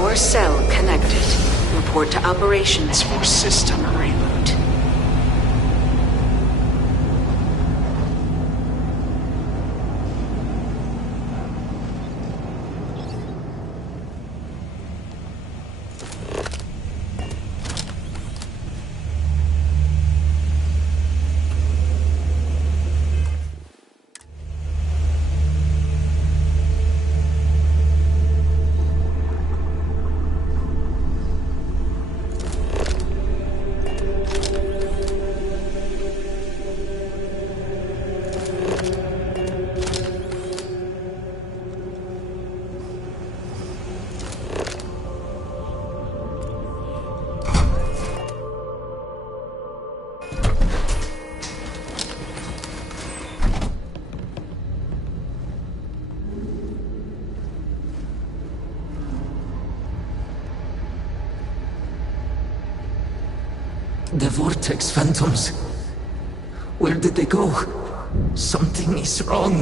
Power cell connected. Report to operations for system reboot. The Vortex Phantoms. Where did they go? Something is wrong.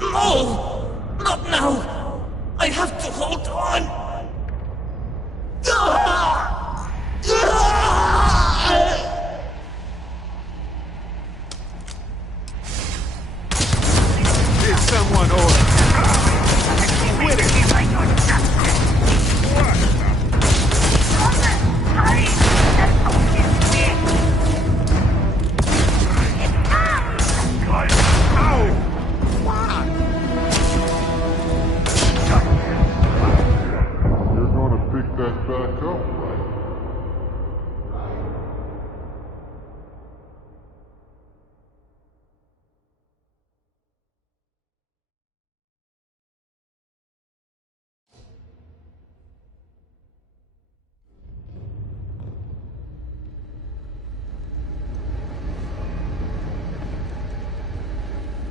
No! Not now! I have to hold on! Did someone order? Quit it!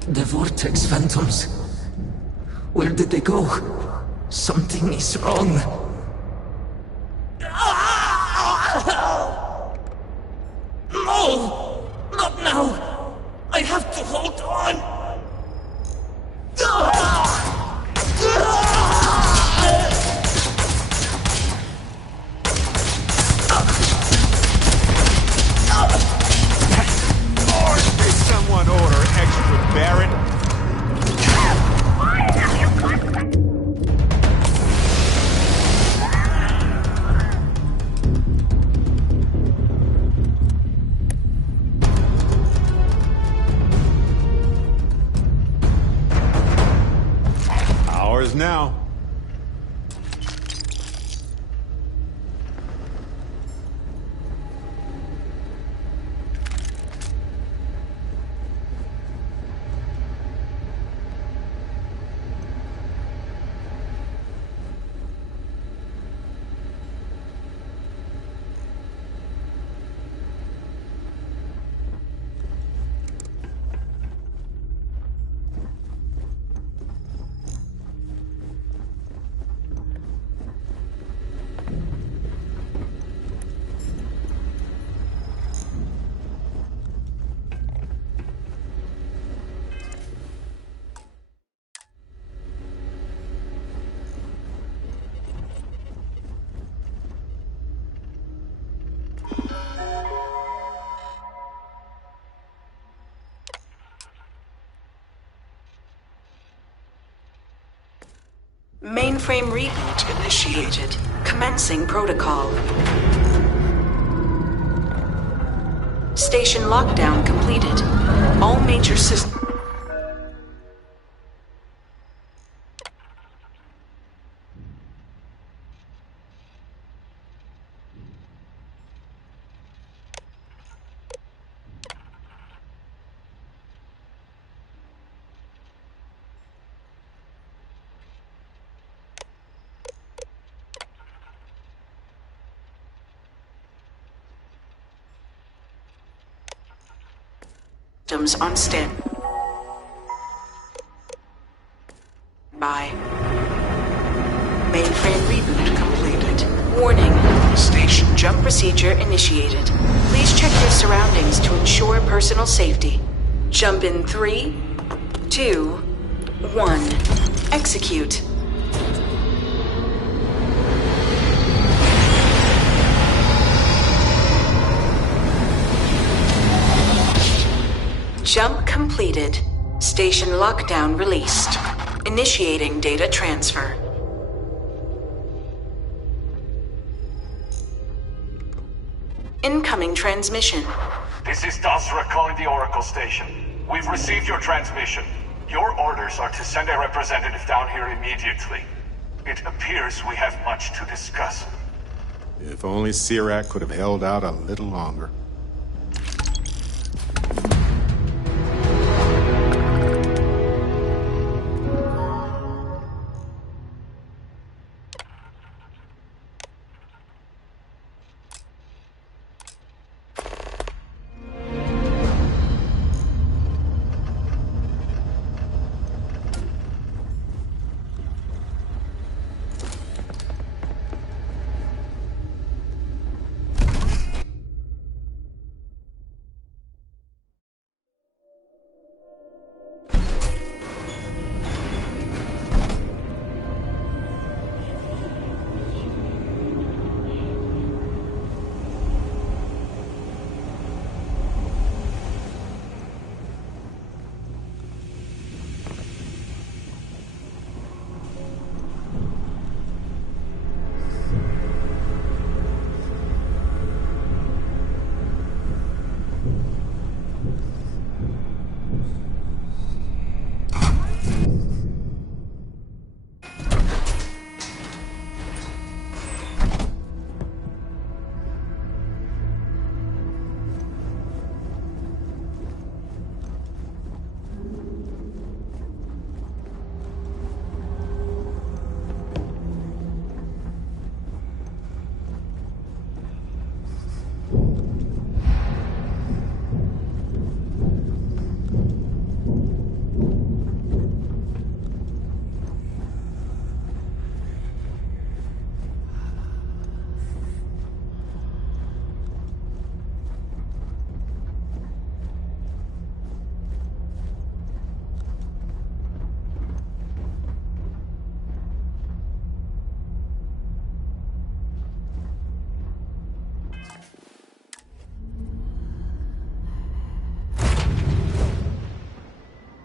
The Vortex Phantoms. Where did they go? Something is wrong. No! Not now! I have to hold on! Did someone order extra Barrett? Ours now. Mainframe reboot initiated. Commencing protocol. Station lockdown completed. All major systems. On stand. By. Mainframe reboot completed. Warning. Station jump procedure initiated. Please check your surroundings to ensure personal safety. Jump in 3, 2, 1. Execute. Jump completed. Station lockdown released. Initiating data transfer. Incoming transmission. This is Dasra calling the Oracle station. We've received your transmission. Your orders are to send a representative down here immediately. It appears we have much to discuss. If only Sirac could have held out a little longer.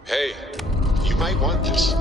Hey, you might want this.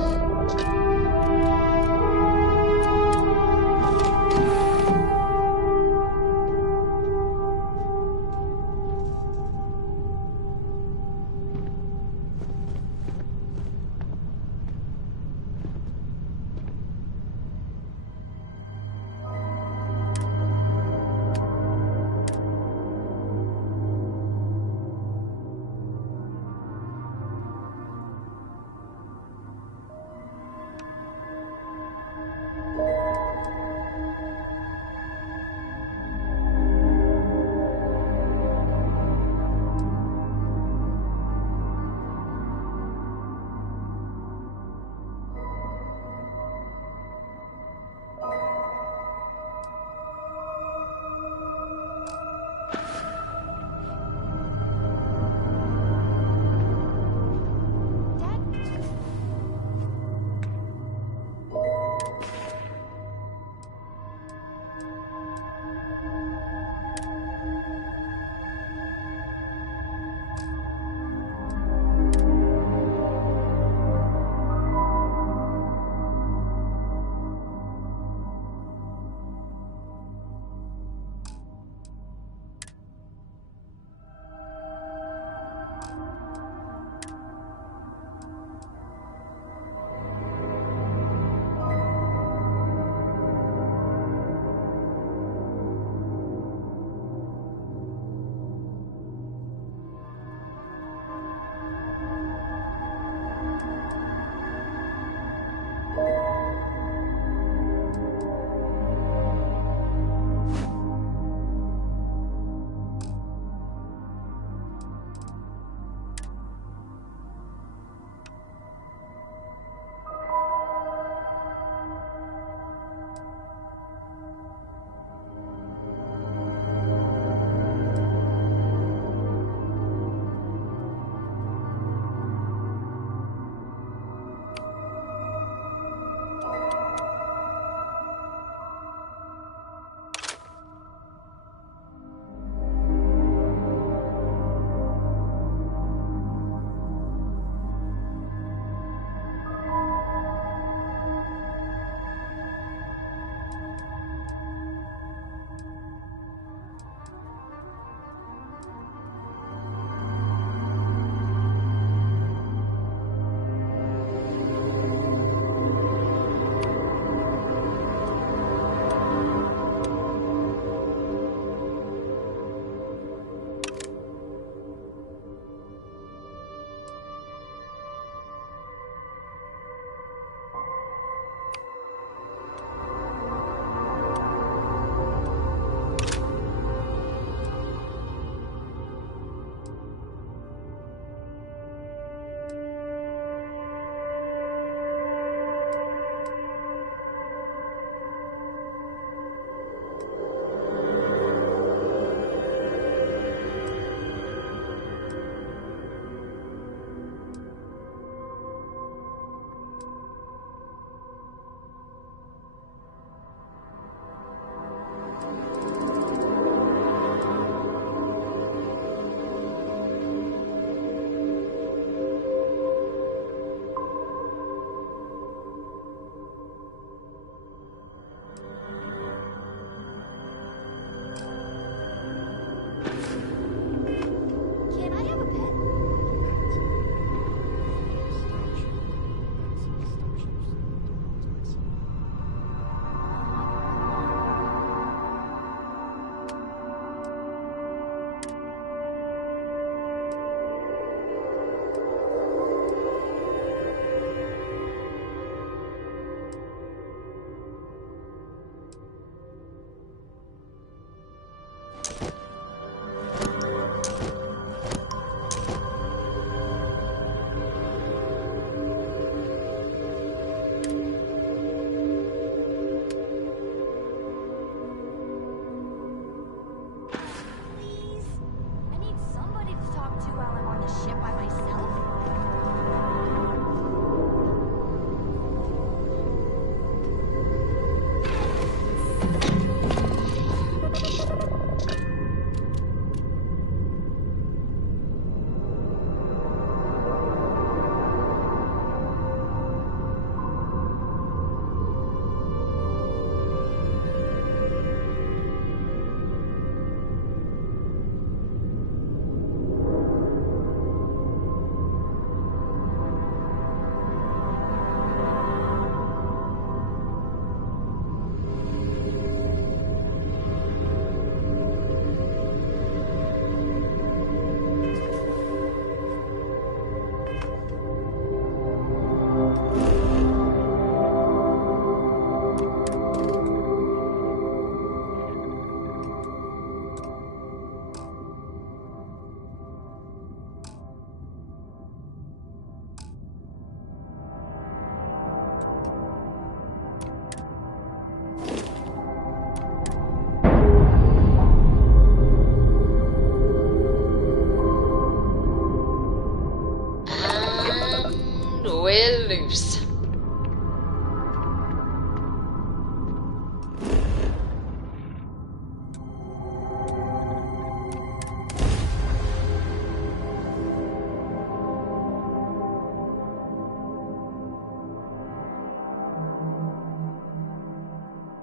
We're loose.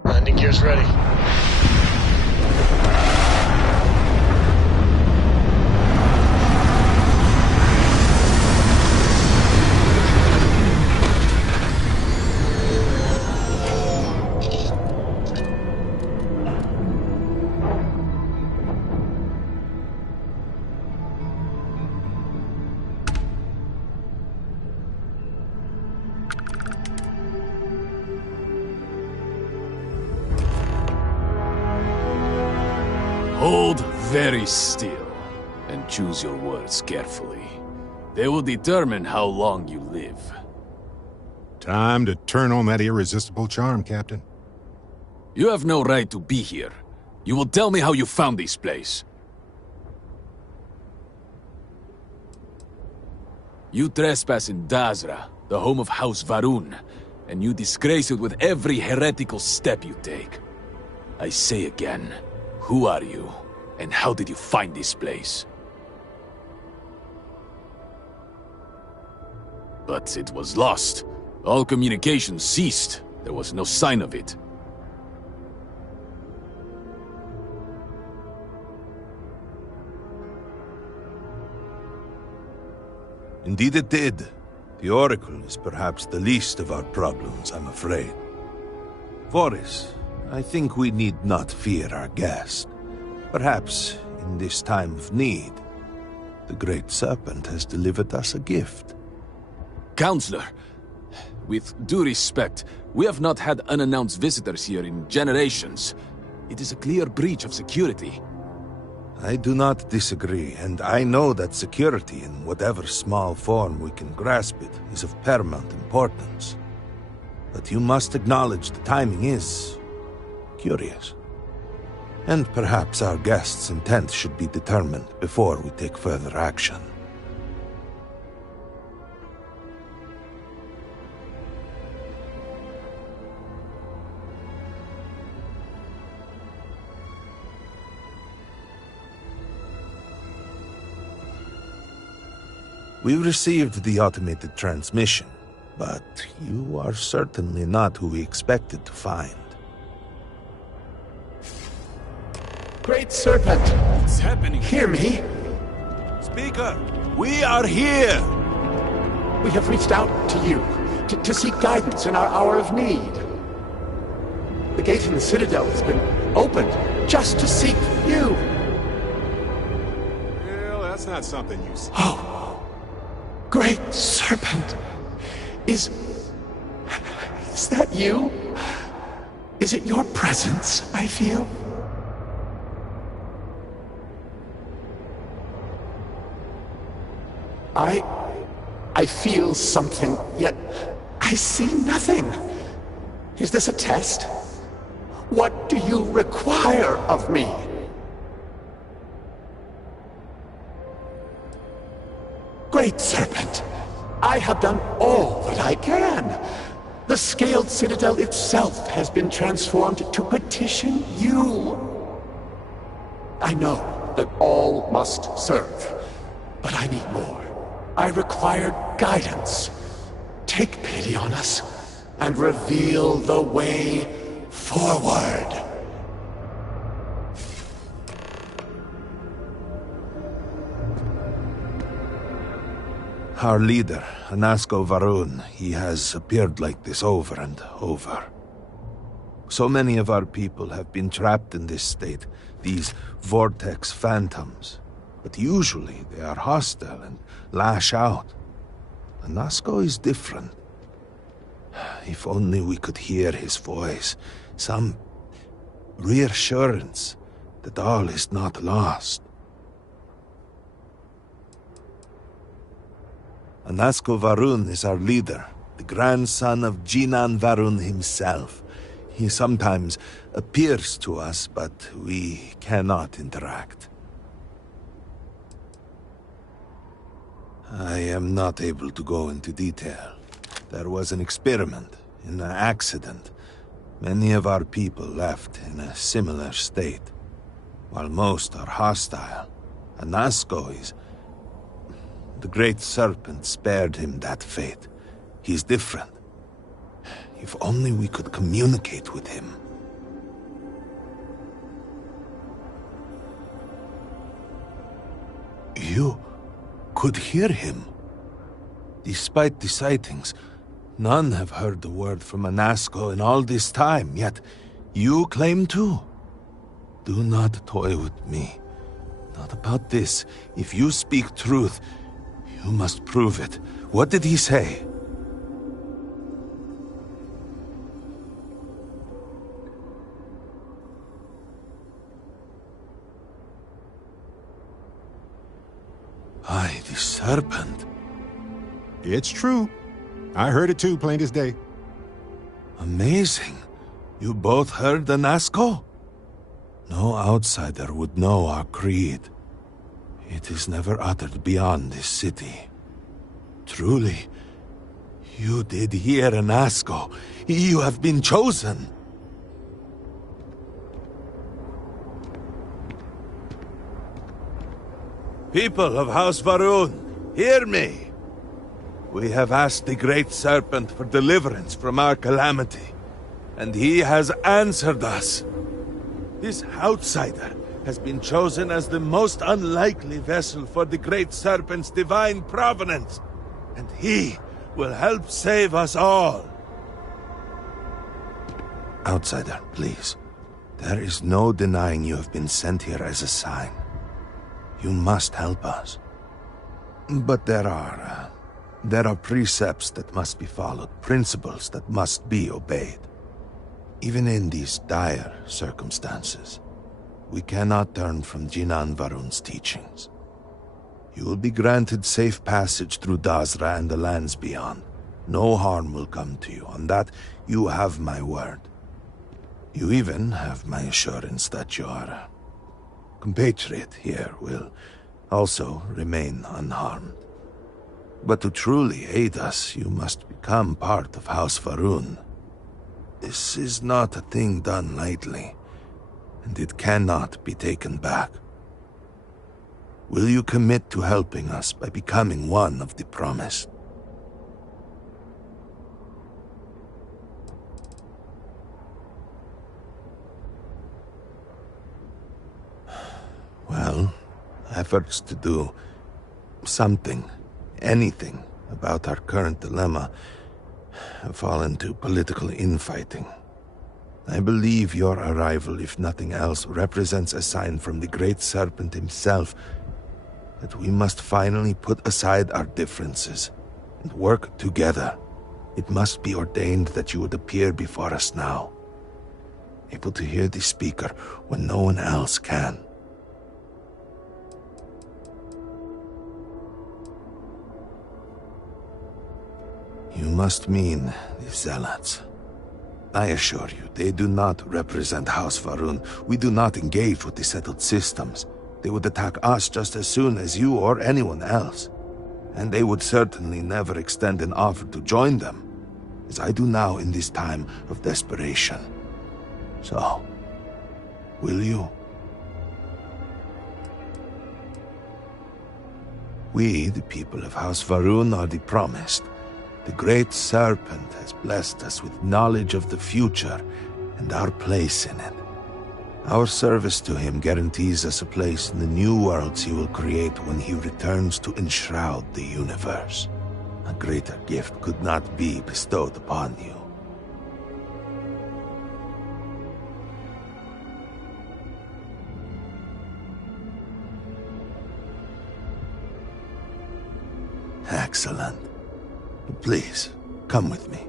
Landing gear's ready. Hold very still, and choose your words carefully. They will determine how long you live. Time to turn on that irresistible charm, Captain. You have no right to be here. You will tell me how you found this place. You trespass in Dazra, the home of House Varun, and you disgrace it with every heretical step you take. I say again, who are you, and how did you find this place? But it was lost. All communication ceased. There was no sign of it. Indeed it did. The Oracle is perhaps the least of our problems, I'm afraid. Voris, I think we need not fear our guest. Perhaps, in this time of need, the Great Serpent has delivered us a gift. Counselor, with due respect, we have not had unannounced visitors here in generations. It is a clear breach of security. I do not disagree, and I know that security, in whatever small form we can grasp it, is of paramount importance. But you must acknowledge the timing is curious. And perhaps our guest's intent should be determined before we take further action. We received the automated transmission, but you are certainly not who we expected to find. Great Serpent! What's happening? Hear me! Speaker, we are here! We have reached out to you, to seek guidance in our hour of need. The gate in the Citadel has been opened just to seek you! Well, that's not something you say. Oh! Great Serpent! Is that you? Is it your presence I feel? I feel something, yet I see nothing. Is this a test? What do you require of me? Great Serpent, I have done all that I can. The scaled citadel itself has been transformed to petition you. I know that all must serve, but I need more. I require guidance. Take pity on us and reveal the way forward. Our leader, Anasko Varun, he has appeared like this over and over. So many of our people have been trapped in this state, these vortex phantoms. But usually they are hostile and lash out. Anasko is different. If only we could hear his voice, some reassurance that all is not lost. Anasko Varun is our leader, the grandson of Jinan Varun himself. He sometimes appears to us, but we cannot interact. I am not able to go into detail. There was an experiment, an accident. Many of our people left in a similar state. While most are hostile, Anasco is... The Great Serpent spared him that fate. He's different. If only we could communicate with him. You could hear him. Despite the sightings, none have heard the word from Anasco in all this time, yet you claim to. Do not toy with me. Not about this. If you speak truth, you must prove it. What did he say? Aye, the serpent. It's true. I heard it too, plain as day. Amazing. You both heard Anasco? No outsider would know our creed. It is never uttered beyond this city. Truly, you did hear Anasco. You have been chosen. People of House Va'ruun, hear me. We have asked the Great Serpent for deliverance from our calamity, and he has answered us. This outsider has been chosen as the most unlikely vessel for the Great Serpent's divine providence, and he will help save us all. Outsider, please. There is no denying you have been sent here as a sign. You must help us. But there are precepts that must be followed, principles that must be obeyed. Even in these dire circumstances, we cannot turn from Jinan Varun's teachings. You will be granted safe passage through Dazra and the lands beyond. No harm will come to you. On that, you have my word. You even have my assurance that your compatriot here will also remain unharmed. But to truly aid us, you must become part of House Va'ruun. This is not a thing done lightly, and it cannot be taken back. Will you commit to helping us by becoming one of the promised? Well, efforts to do something, anything, about our current dilemma have fallen to political infighting. I believe your arrival, if nothing else, represents a sign from the Great Serpent himself that we must finally put aside our differences and work together. It must be ordained that you would appear before us now, able to hear the speaker when no one else can. You must mean the Zealots. I assure you, they do not represent House Va'ruun. We do not engage with the settled systems. They would attack us just as soon as you or anyone else. And they would certainly never extend an offer to join them, as I do now in this time of desperation. So, will you? We, the people of House Va'ruun, are the promised. The Great Serpent has blessed us with knowledge of the future and our place in it. Our service to him guarantees us a place in the new worlds he will create when he returns to enshroud the universe. A greater gift could not be bestowed upon you. Excellent. Please, come with me.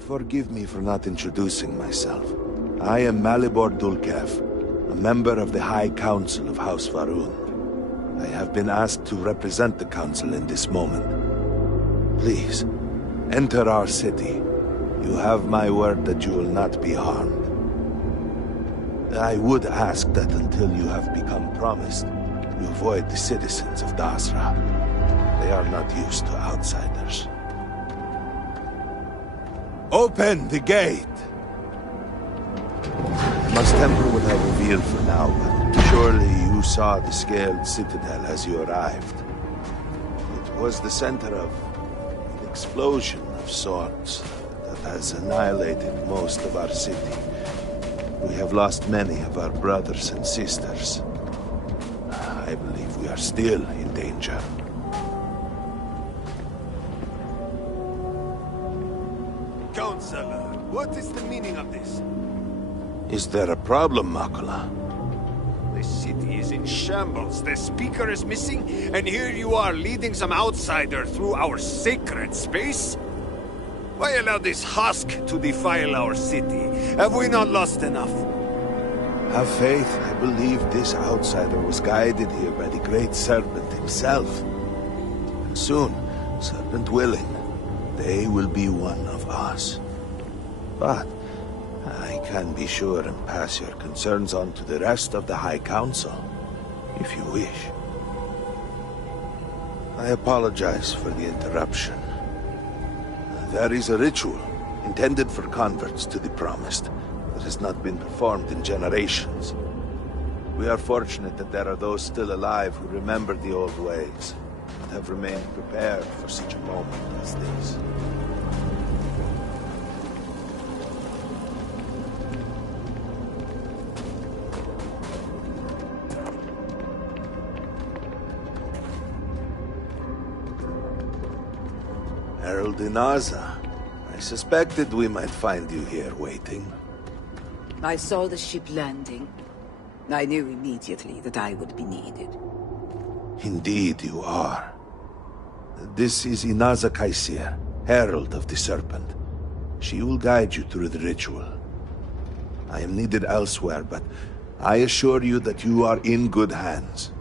Forgive me for not introducing myself. I am Malibor Dulkev, a member of the High Council of House Va'ruun. I have been asked to represent the Council in this moment. Please, enter our city. You have my word that you will not be harmed. I would ask that until you have become promised, you avoid the citizens of Dazra. They are not used to outsiders. Open the gate! I must temper what I reveal for now, but surely you saw the scaled citadel as you arrived. It was the center of an explosion of sorts that has annihilated most of our city. We have lost many of our brothers and sisters. I believe we are still in danger. Counselor, what is the meaning of this? Is there a problem, Makula? The city is in shambles, the speaker is missing, and here you are leading some outsider through our sacred space? Why allow this husk to defile our city? Have we not lost enough? Have faith. I believe this outsider was guided here by the great serpent himself. And soon, serpent willing, they will be one of us. But I can be sure and pass your concerns on to the rest of the High Council, if you wish. I apologize for the interruption. There is a ritual intended for converts to the Promised that has not been performed in generations. We are fortunate that there are those still alive who remember the old ways and have remained prepared for such a moment as this. Herald Inaza, I suspected we might find you here waiting. I saw the ship landing. I knew immediately that I would be needed. Indeed you are. This is Inaza Kaisir, Herald of the Serpent. She will guide you through the ritual. I am needed elsewhere, but I assure you that you are in good hands.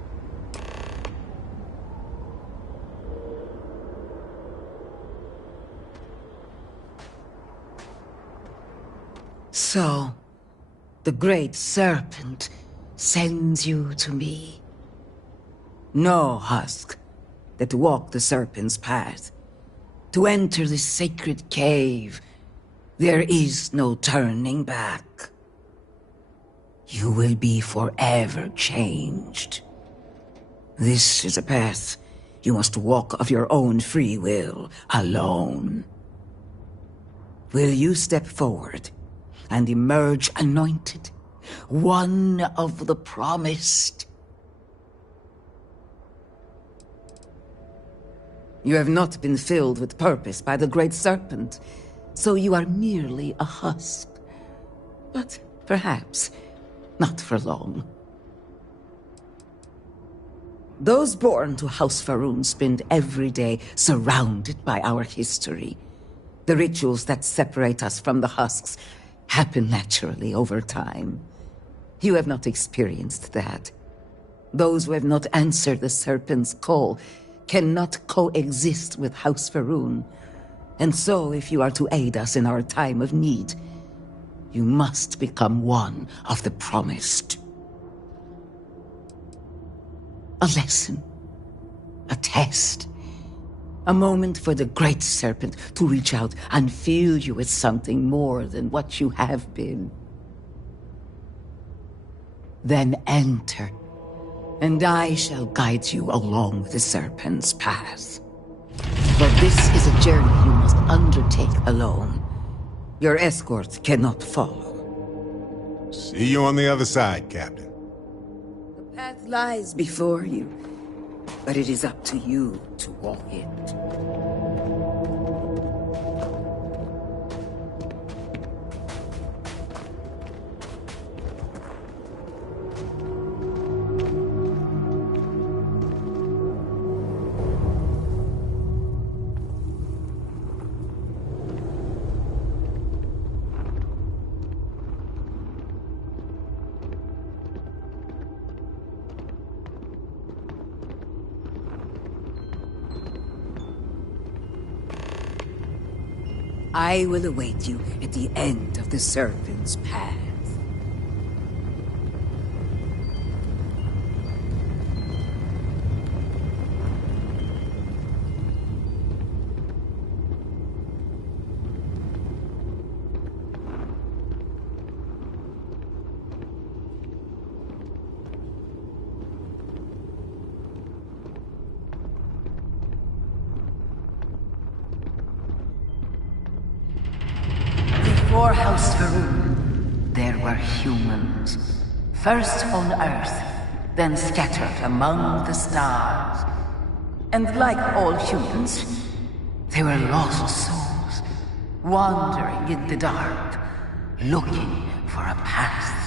So, the Great Serpent sends you to me. No husk that walk the Serpent's path. To enter this sacred cave, there is no turning back. You will be forever changed. This is a path you must walk of your own free will, alone. Will you step forward and emerge anointed, one of the Promised? You have not been filled with purpose by the Great Serpent, so you are merely a husk. But perhaps not for long. Those born to House Faroon spend every day surrounded by our history. The rituals that separate us from the husks happen naturally over time. You have not experienced that. Those who have not answered the Serpent's call cannot coexist with House Faroon. And so, if you are to aid us in our time of need, you must become one of the Promised. A lesson, a test, a moment for the Great Serpent to reach out and fill you with something more than what you have been. Then enter, and I shall guide you along the Serpent's path. For this is a journey you must undertake alone. Your escort cannot follow. See you on the other side, Captain. The path lies before you, but it is up to you to walk it. I will await you at the end of the Serpent's path. Before House Varun, there were humans. First on Earth, then scattered among the stars. And like all humans, they were lost souls, wandering in the dark, looking for a path.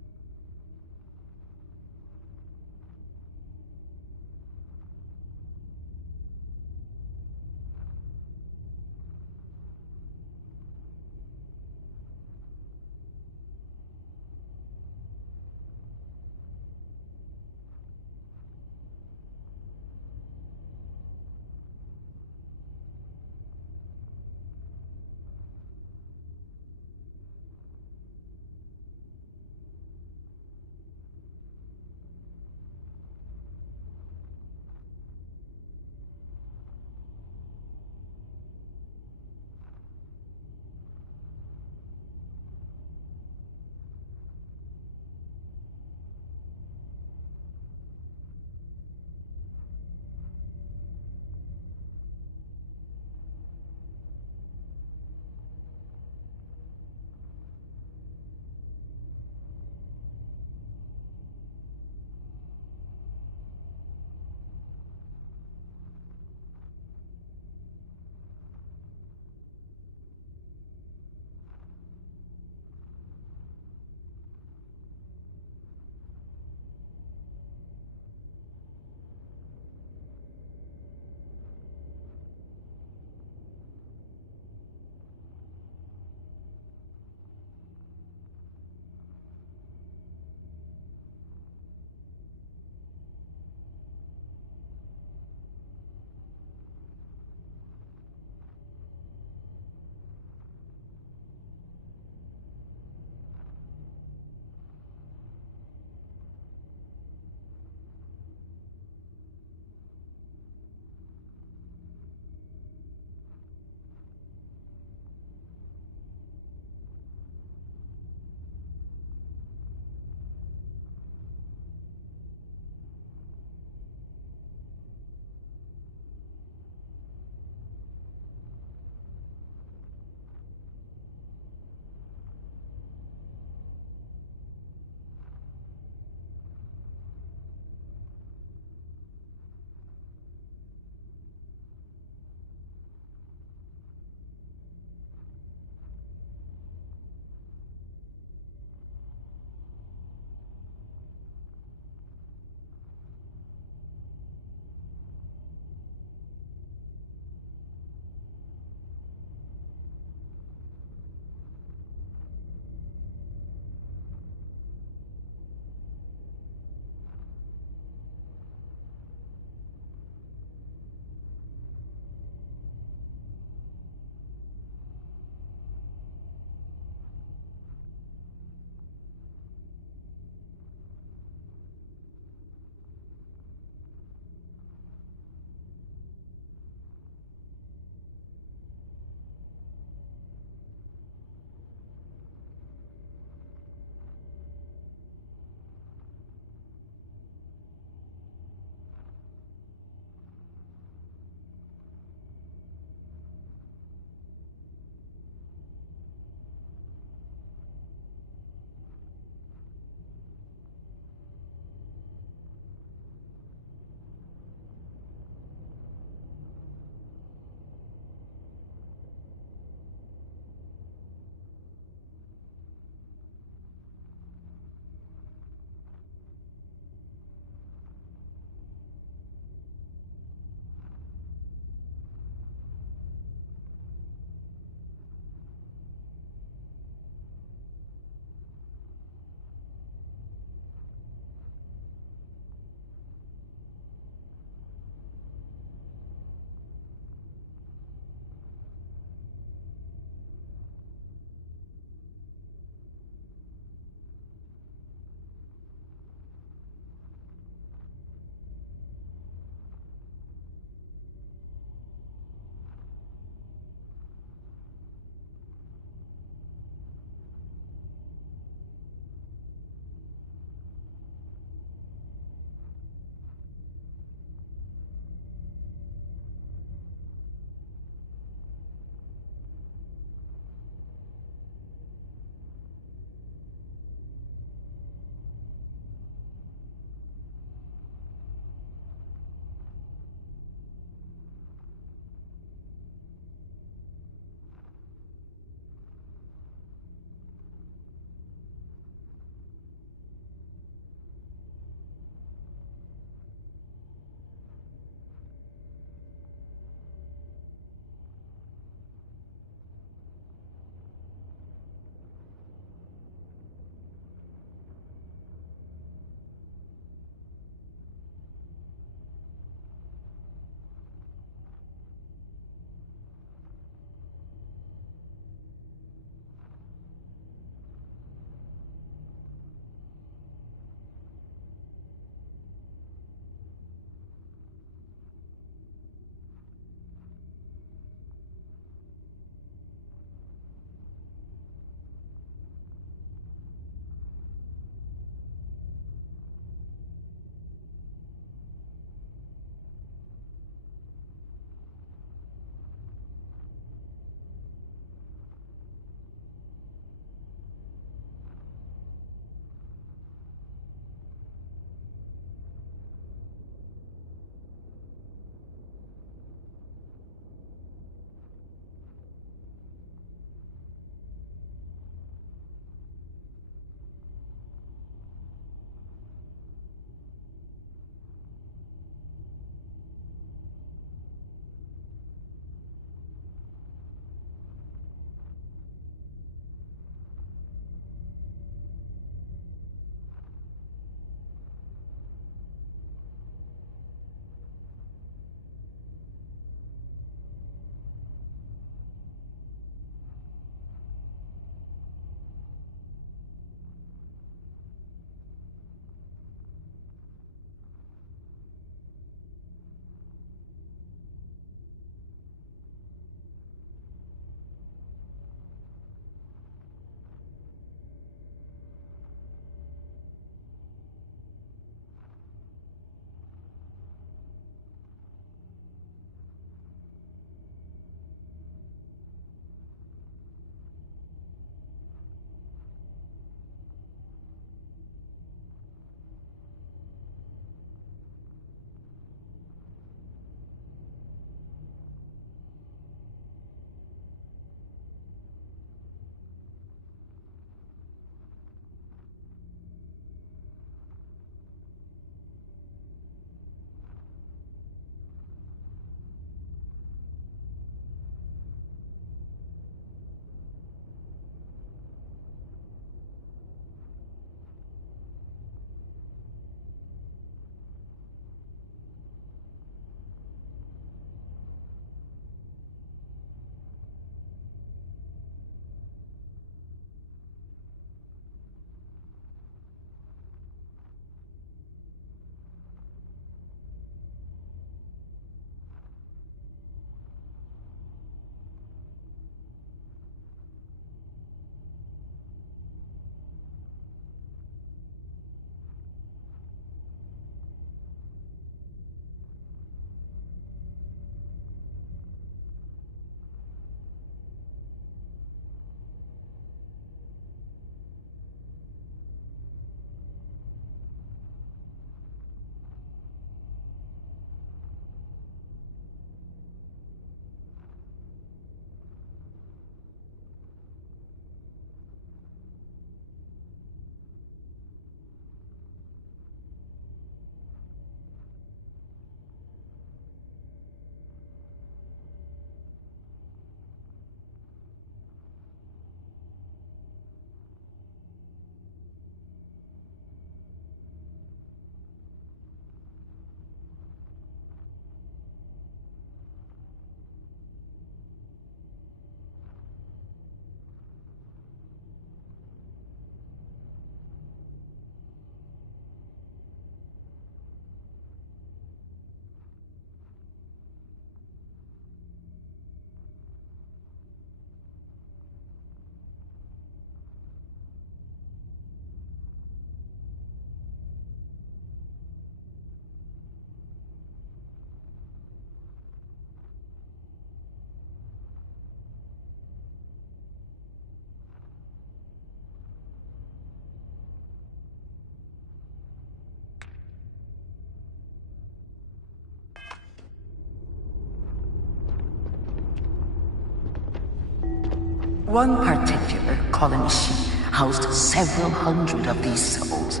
One particular colony ship housed several hundred of these souls.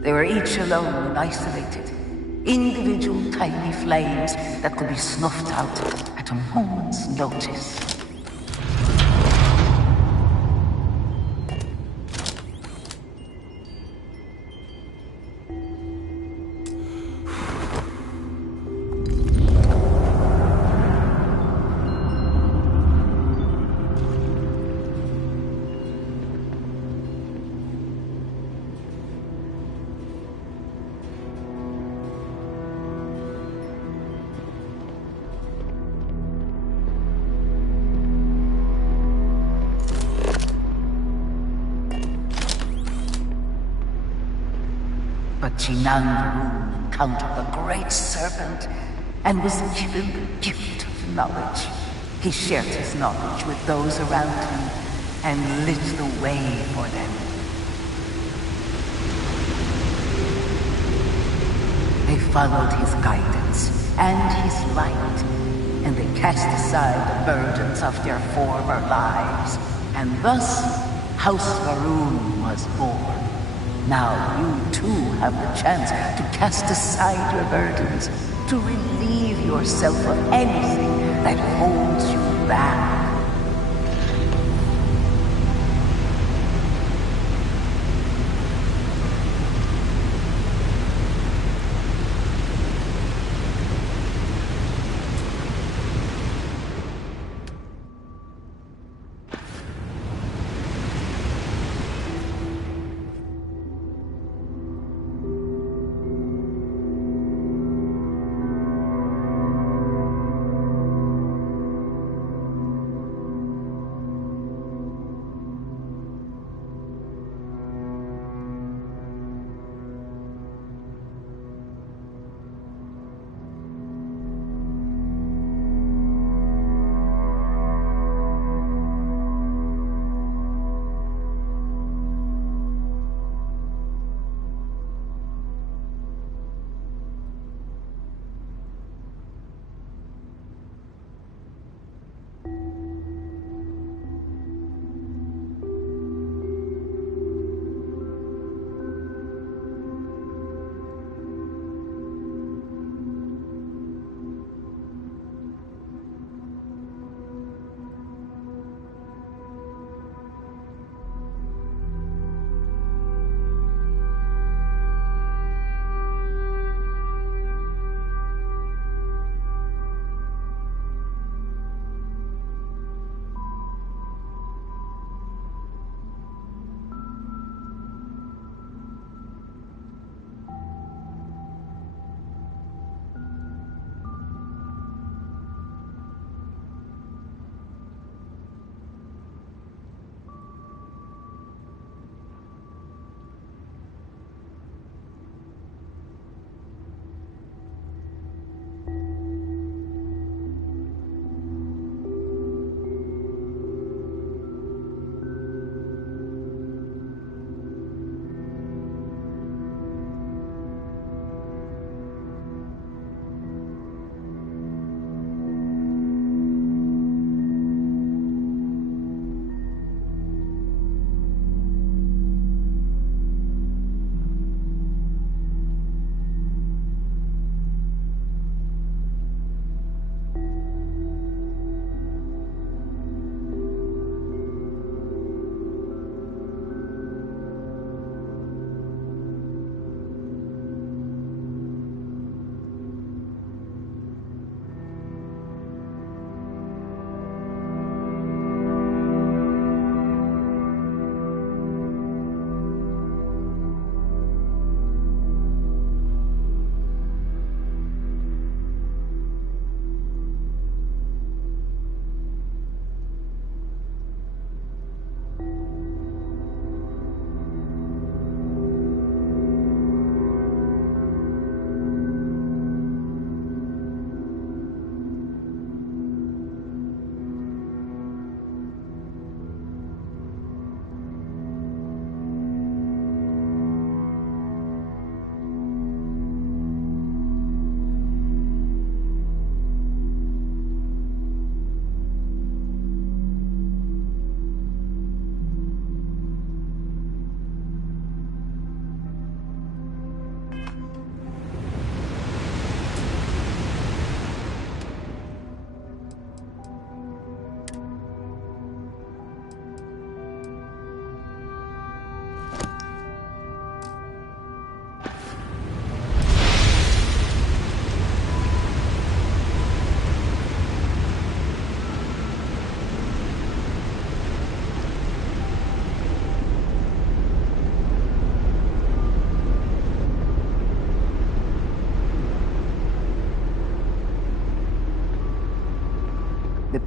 They were each alone and isolated, individual tiny flames that could be snuffed out at a moment's notice. But Chinangaroon encountered the Great Serpent and was given the gift of knowledge. He shared his knowledge with those around him and lit the way for them. They followed his guidance and his light, and they cast aside the burdens of their former lives. And thus, House Varun was born. Now you too have the chance to cast aside your burdens, to relieve yourself of anything that holds you back.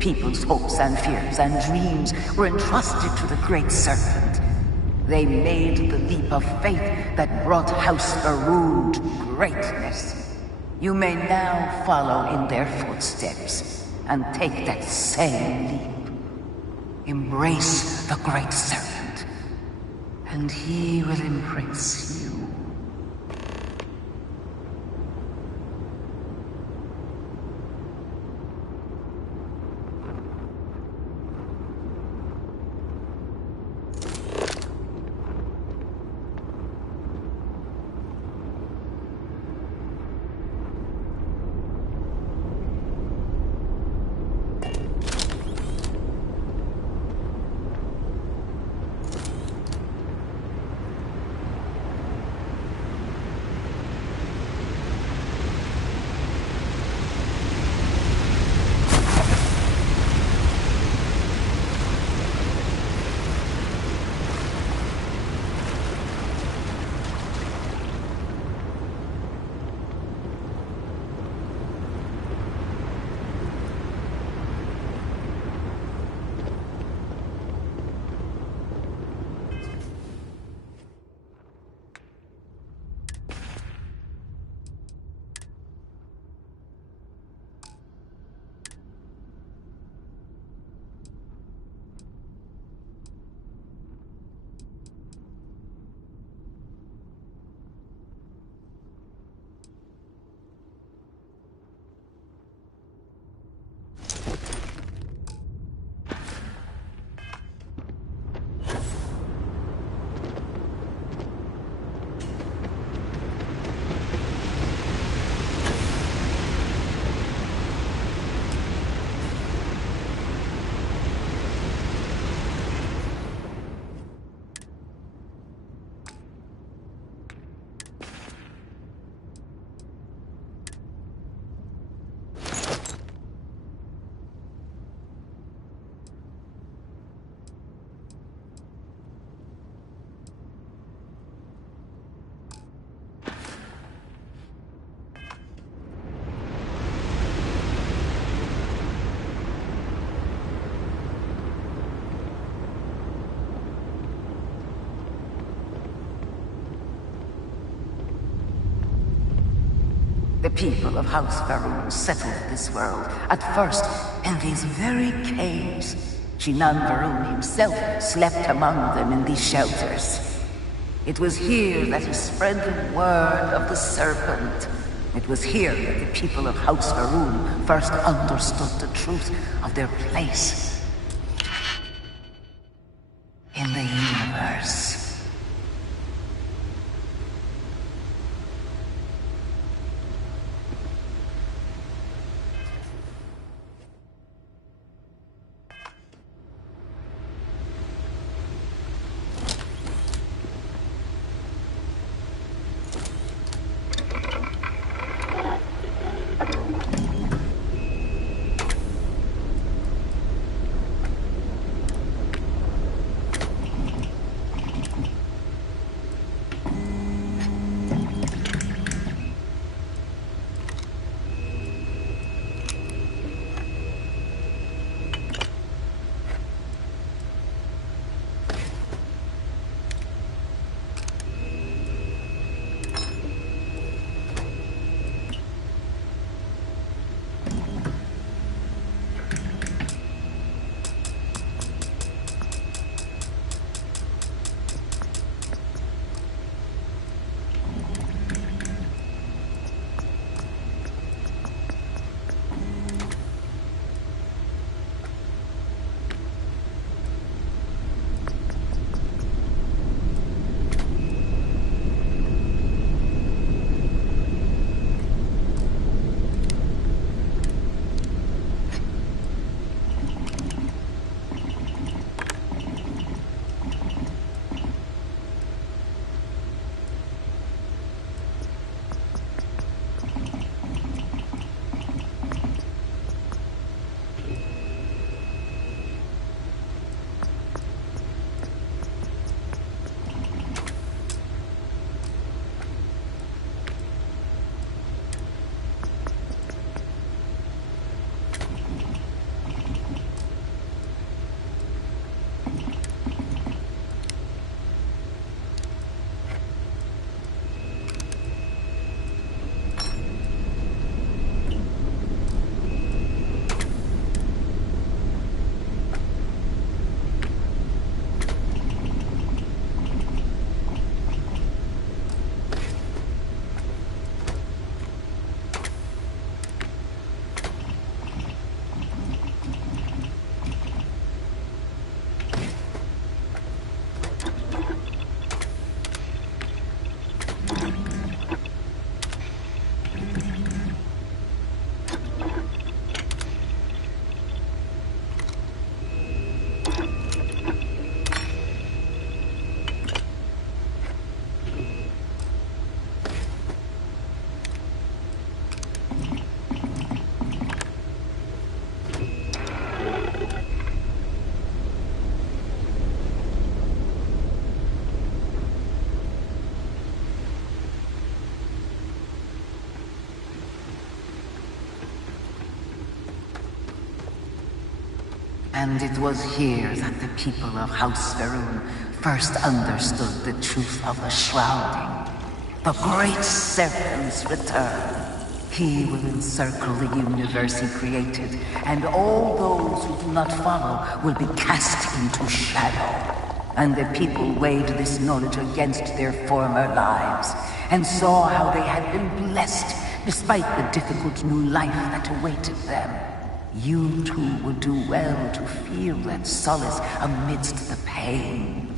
people's hopes and fears and dreams were entrusted to the Great Serpent. They made the leap of faith that brought House Faroon to greatness. You may now follow in their footsteps and take that same leap. Embrace the Great Serpent, and he will embrace you. The people of House Faroon settled this world, at first in these very caves. Shinan Varun himself slept among them in these shelters. It was here that he spread the word of the serpent. It was here that the people of House Faroon first understood the truth of their place in the universe. And it was here that the people of House Varun first understood the truth of the shrouding. The Great Serpent's return. He will encircle the universe he created, and all those who do not follow will be cast into shadow. And the people weighed this knowledge against their former lives, and saw how they had been blessed despite the difficult new life that awaited them. You too would do well to feel that solace amidst the pain.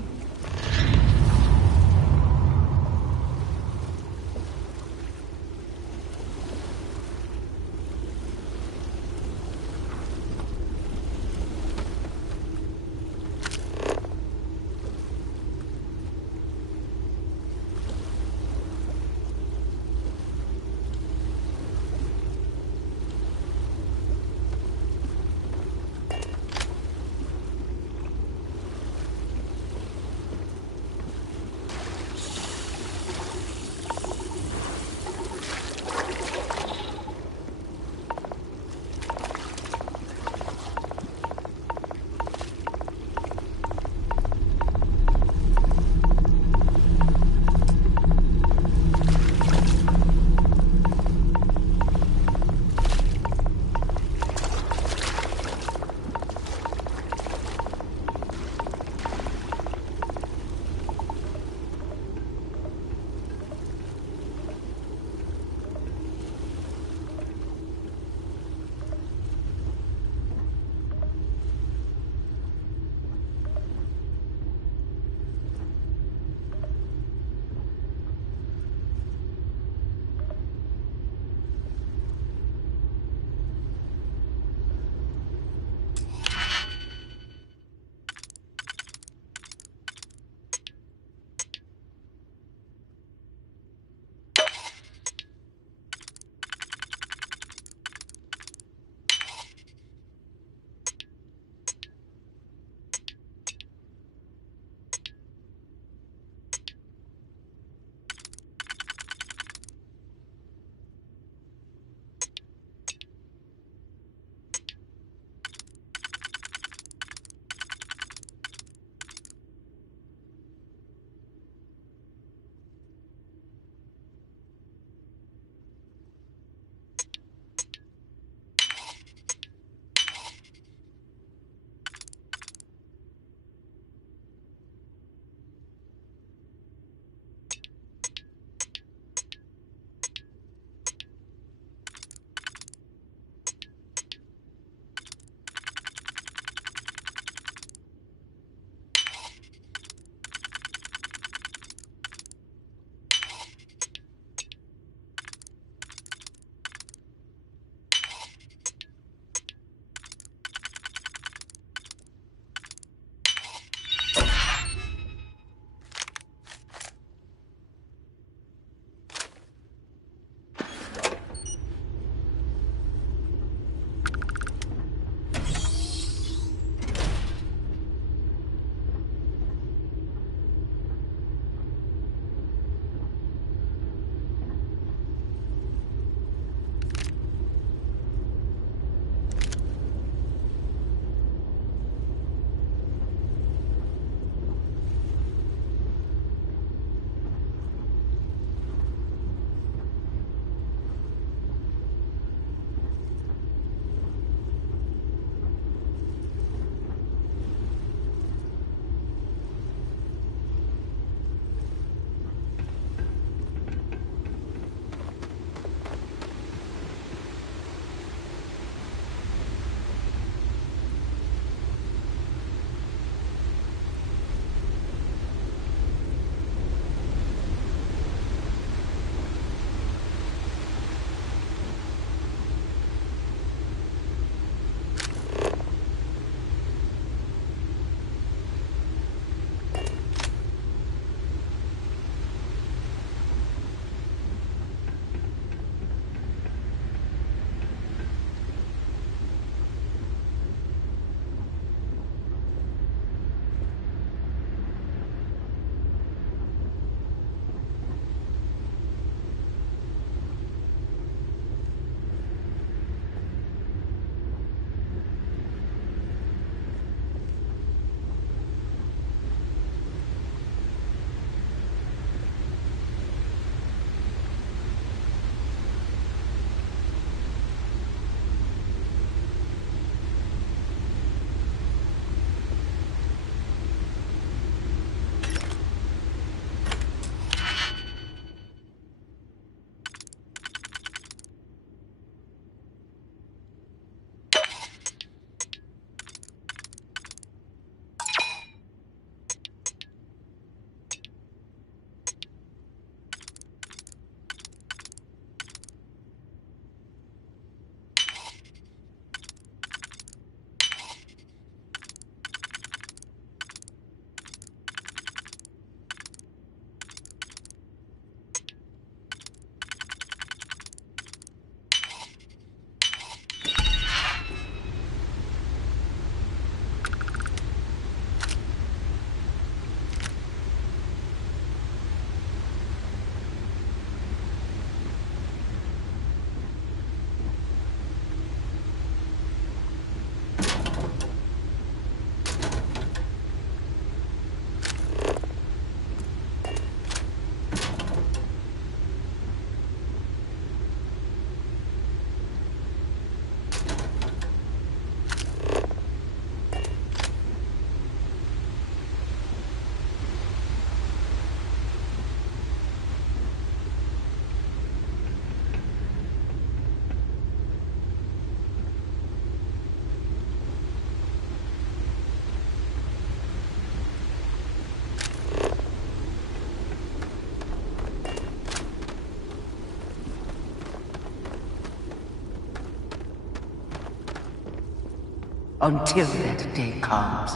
Until that day comes,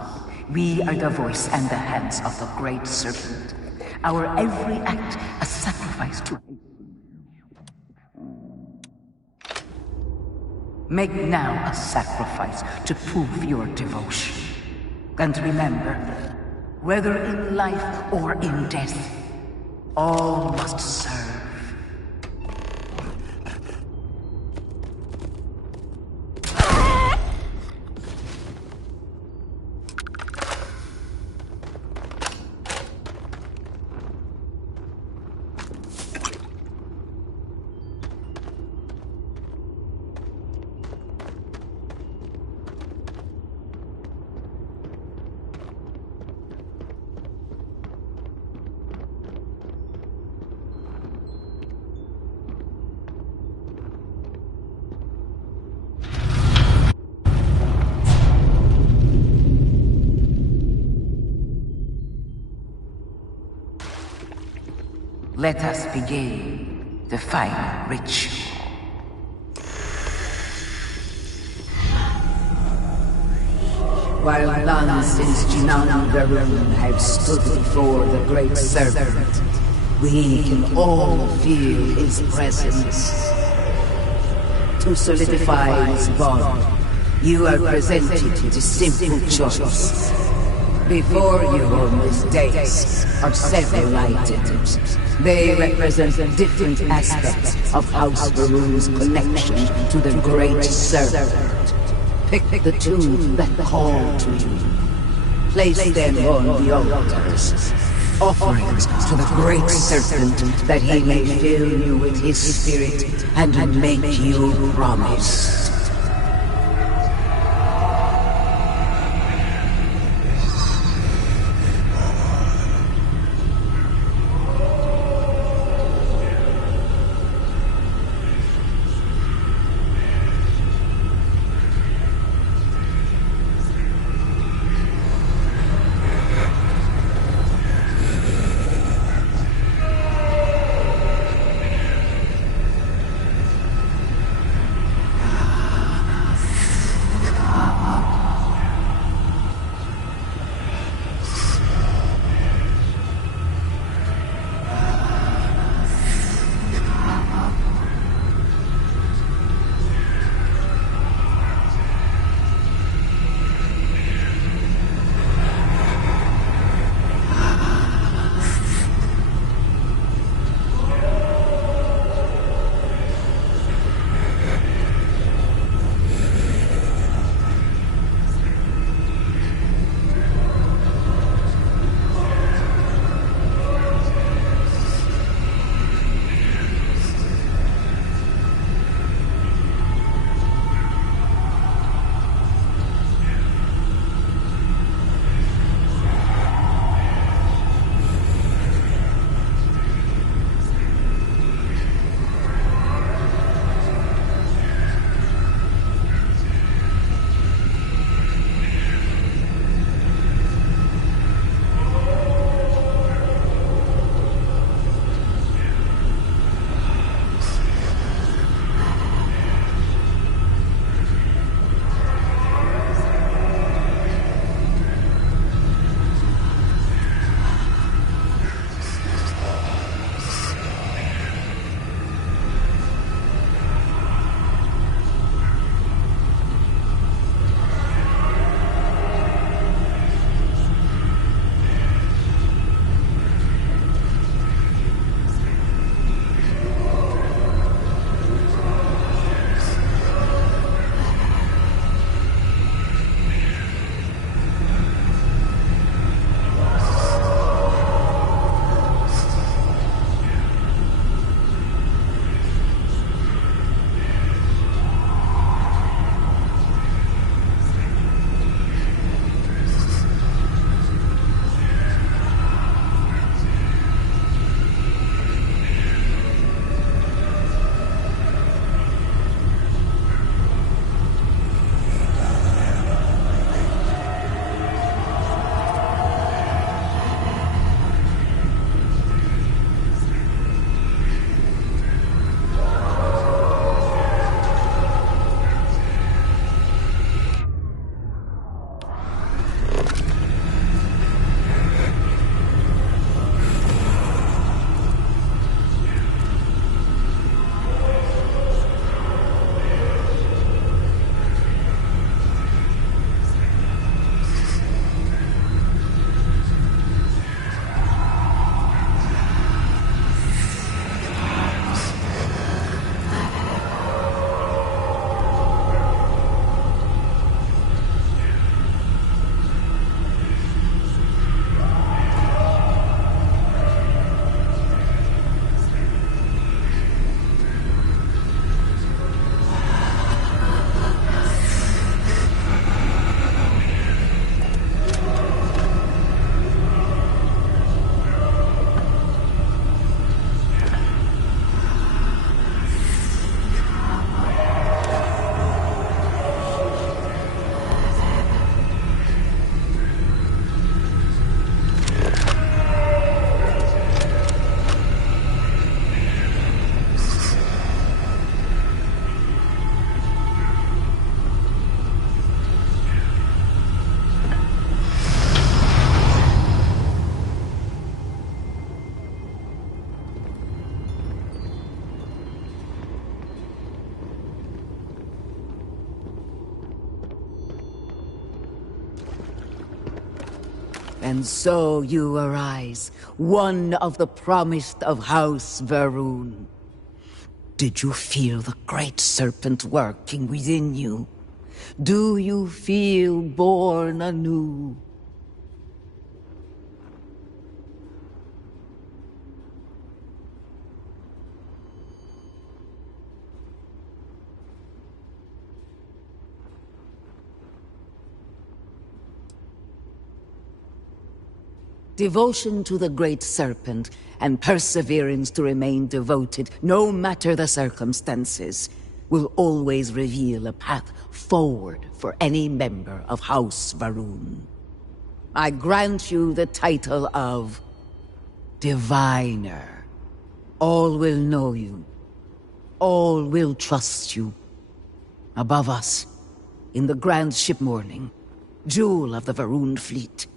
we are the voice and the hands of the Great Serpent. Our every act a sacrifice to him. Make now a sacrifice to prove your devotion. And remember, whether in life or in death, all must serve. Let us begin the final ritual. While none since Jinan Varun have stood before the Great Serpent, we can all feel his presence. To solidify his bond, you are presented with a simple choice. Before you on this dais are several items. They represent different aspects of House Varun's connection to the Great Serpent. Pick the two that call to you. Place them on the altars. Offerings to the Great Serpent that he may fill you with his spirit and make you promise. And so you arise, one of the promised of House Varun. Did you feel the great serpent working within you? Do you feel born anew? Devotion to the Great Serpent and perseverance to remain devoted, no matter the circumstances, will always reveal a path forward for any member of House Varun. I grant you the title of Diviner. All will know you. All will trust you. Above us, in the Grand Ship Morning, jewel of the Varun fleet,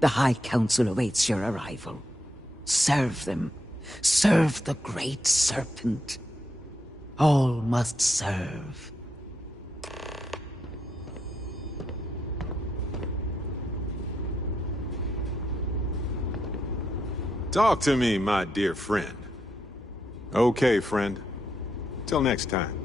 the High Council awaits your arrival. Serve them. Serve the Great Serpent. All must serve. Talk to me, my dear friend. Okay, friend. Till next time.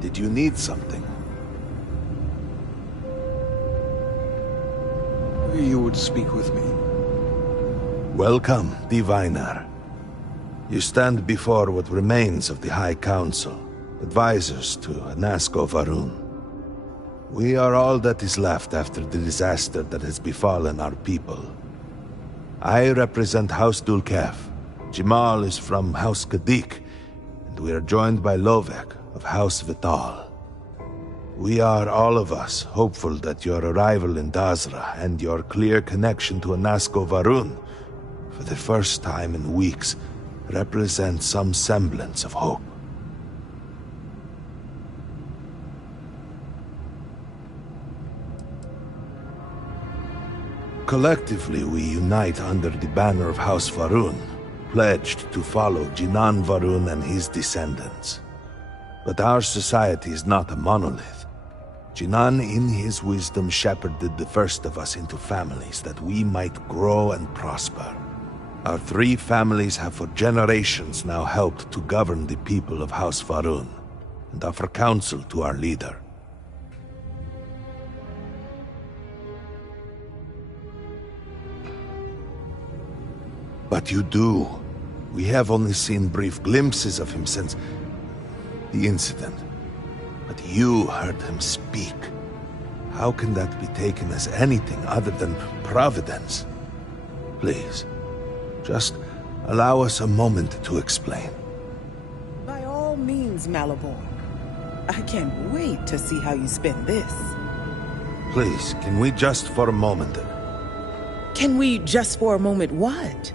Did you need something? You would speak with me. Welcome, Diviner. You stand before what remains of the High Council, advisors to Anasco Varun. We are all that is left after the disaster that has befallen our people. I represent House Dulkev. Jamal is from House Kadik, and we are joined by Lovek of House Vital. We are, all of us, hopeful that your arrival in Dazra and your clear connection to Anasco Varun, for the first time in weeks, represent some semblance of hope. Collectively, we unite under the banner of House Varun, pledged to follow Jinan Varun and his descendants. But our society is not a monolith. Jinan, in his wisdom, shepherded the first of us into families that we might grow and prosper. Our 3 families have for generations now helped to govern the people of House Varun, and offer counsel to our leader. But you do. We have only seen brief glimpses of him since the incident. But you heard him speak. How can that be taken as anything other than providence? Please, just allow us a moment to explain. By all means, Malabor. I can't wait to see how you spend this. Please, can we just for a moment... Can we just for a moment what?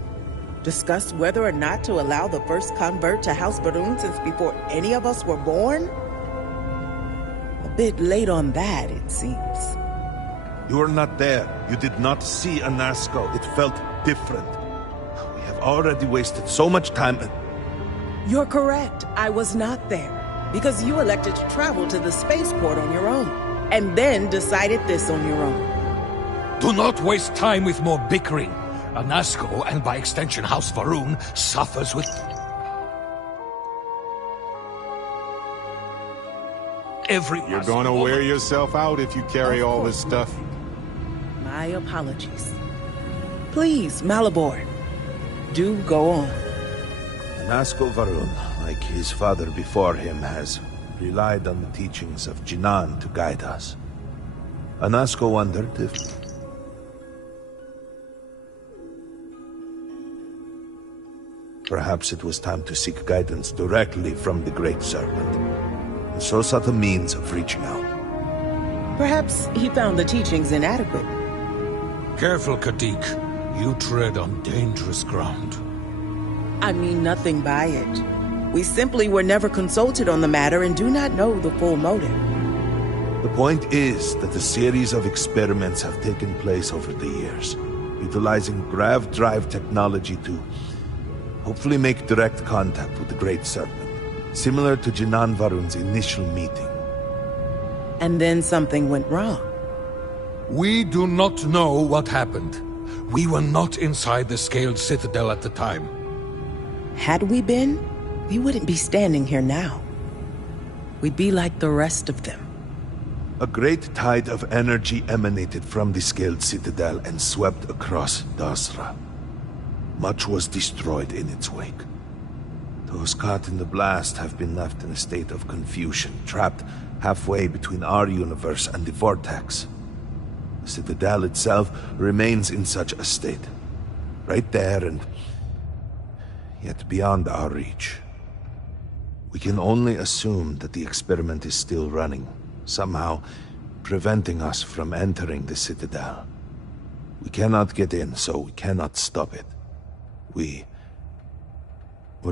Discuss whether or not to allow the first convert to House Varun since before any of us were born? A bit late on that, it seems. You were not there. You did not see Anasco. It felt different. We have already wasted so much time. You're correct. I was not there. Because you elected to travel to the spaceport on your own. And then decided this on your own. Do not waste time with more bickering. Anasco, and by extension House Varun, suffers with... every... You're gonna wear yourself out if you carry all this stuff. My apologies. Please, Malabor, do go on. Anasco Varun, like his father before him, has relied on the teachings of Jinan to guide us. Anasco wondered if... perhaps it was time to seek guidance directly from the Great Serpent, and so sought a means of reaching out. Perhaps he found the teachings inadequate. Careful, Kadik. You tread on dangerous ground. I mean nothing by it. We simply were never consulted on the matter and do not know the full motive. The point is that a series of experiments have taken place over the years, utilizing grav drive technology to hopefully make direct contact with the Great Serpent, similar to Jinan Varun's initial meeting. And then something went wrong. We do not know what happened. We were not inside the Scaled Citadel at the time. Had we been, we wouldn't be standing here now. We'd be like the rest of them. A great tide of energy emanated from the Scaled Citadel and swept across Dasra. Much was destroyed in its wake. Those caught in the blast have been left in a state of confusion, trapped halfway between our universe and the Vortex. The Citadel itself remains in such a state. Right there and yet beyond our reach. We can only assume that the experiment is still running, somehow preventing us from entering the Citadel. We cannot get in, so we cannot stop it. We're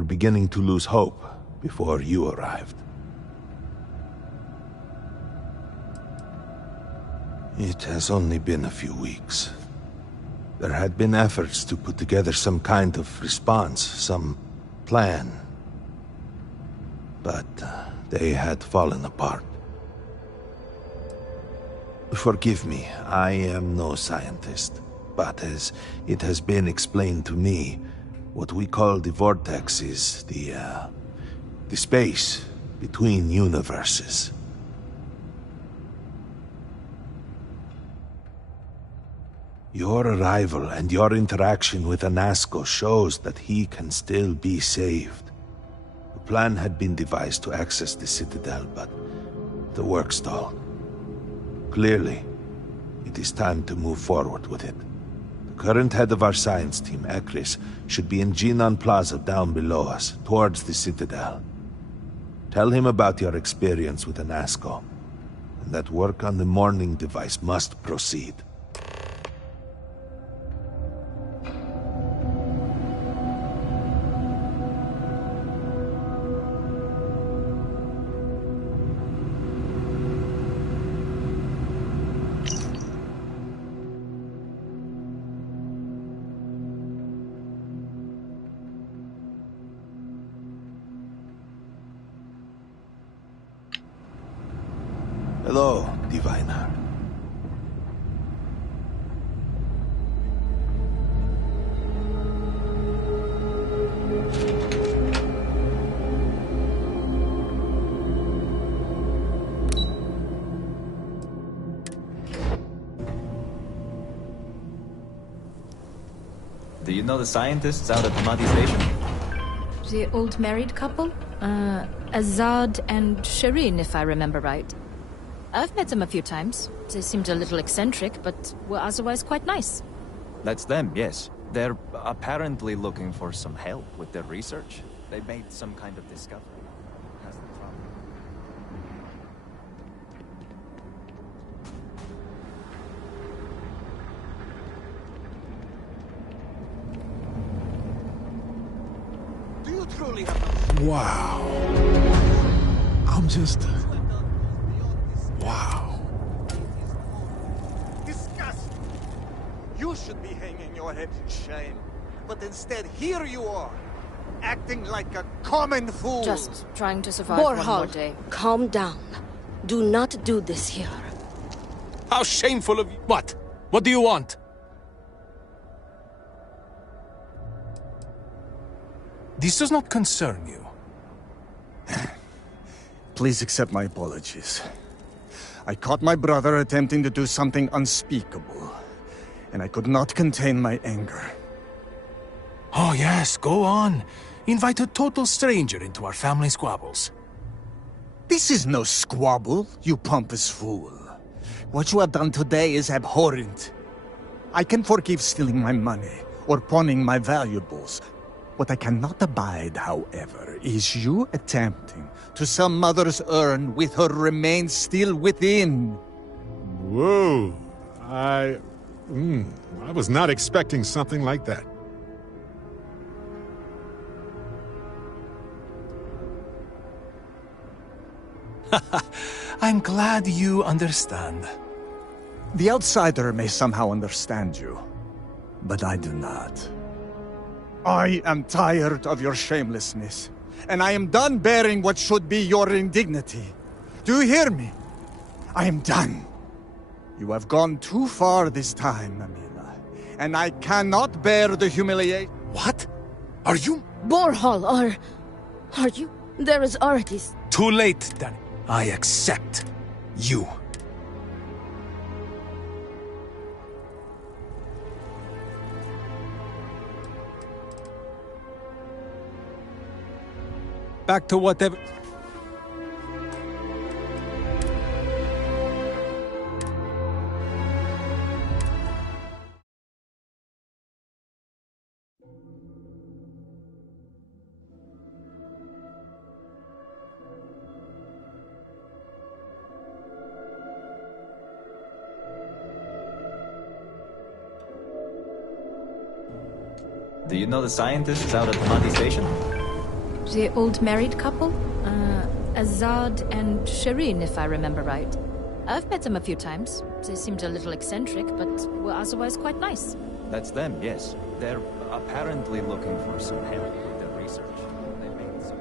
beginning to lose hope before you arrived. It has only been a few weeks. There had been efforts to put together some kind of response, some plan. But they had fallen apart. Forgive me, I am no scientist. But as it has been explained to me, what we call the Vortex is the space between universes. Your arrival and your interaction with Anasco shows that he can still be saved. A plan had been devised to access the Citadel, but the work stalled. Clearly, it is time to move forward with it. The current head of our science team, Ekris, should be in Jinan Plaza down below us, towards the Citadel. Tell him about your experience with Anasco, and that work on the morning device must proceed. Hello, Diviner. Do you know the scientists out at the Madi station? The old married couple? Azad and Shireen, if I remember right. I've met them a few times. They seemed a little eccentric, but were otherwise quite nice. That's them, yes. They're apparently looking for some help with their research. They made some kind of discovery. Has the problem. Do you truly have... Wow. I'm just... Wow. Disgusting! You should be hanging your head in shame. But instead, here you are, acting like a common fool. Just trying to survive one more day. Calm down. Do not do this here. How shameful of you! What? What do you want? This does not concern you. Please accept my apologies. I caught my brother attempting to do something unspeakable, and I could not contain my anger. Oh yes, go on. Invite a total stranger into our family squabbles. This is no squabble, you pompous fool. What you have done today is abhorrent. I can forgive stealing my money or pawning my valuables. What I cannot abide, however, is you attempting to some mother's urn with her remains still within. Whoa. I was not expecting something like that. I'm glad you understand. The outsider may somehow understand you, but I do not. I am tired of your shamelessness, and I am done bearing what should be your indignity. Do you hear me? I am done. You have gone too far this time, Amila, and I cannot bear the humiliation. What? Are you? Borhal, are you? There is already... Too late, then. I accept you. Back to whatever... Do you know the scientists out at the Madi station? The old married couple? Azad and Shireen, if I remember right. I've met them a few times. They seemed a little eccentric, but were otherwise quite nice. That's them, yes. They're apparently looking for some help with their research. They made some...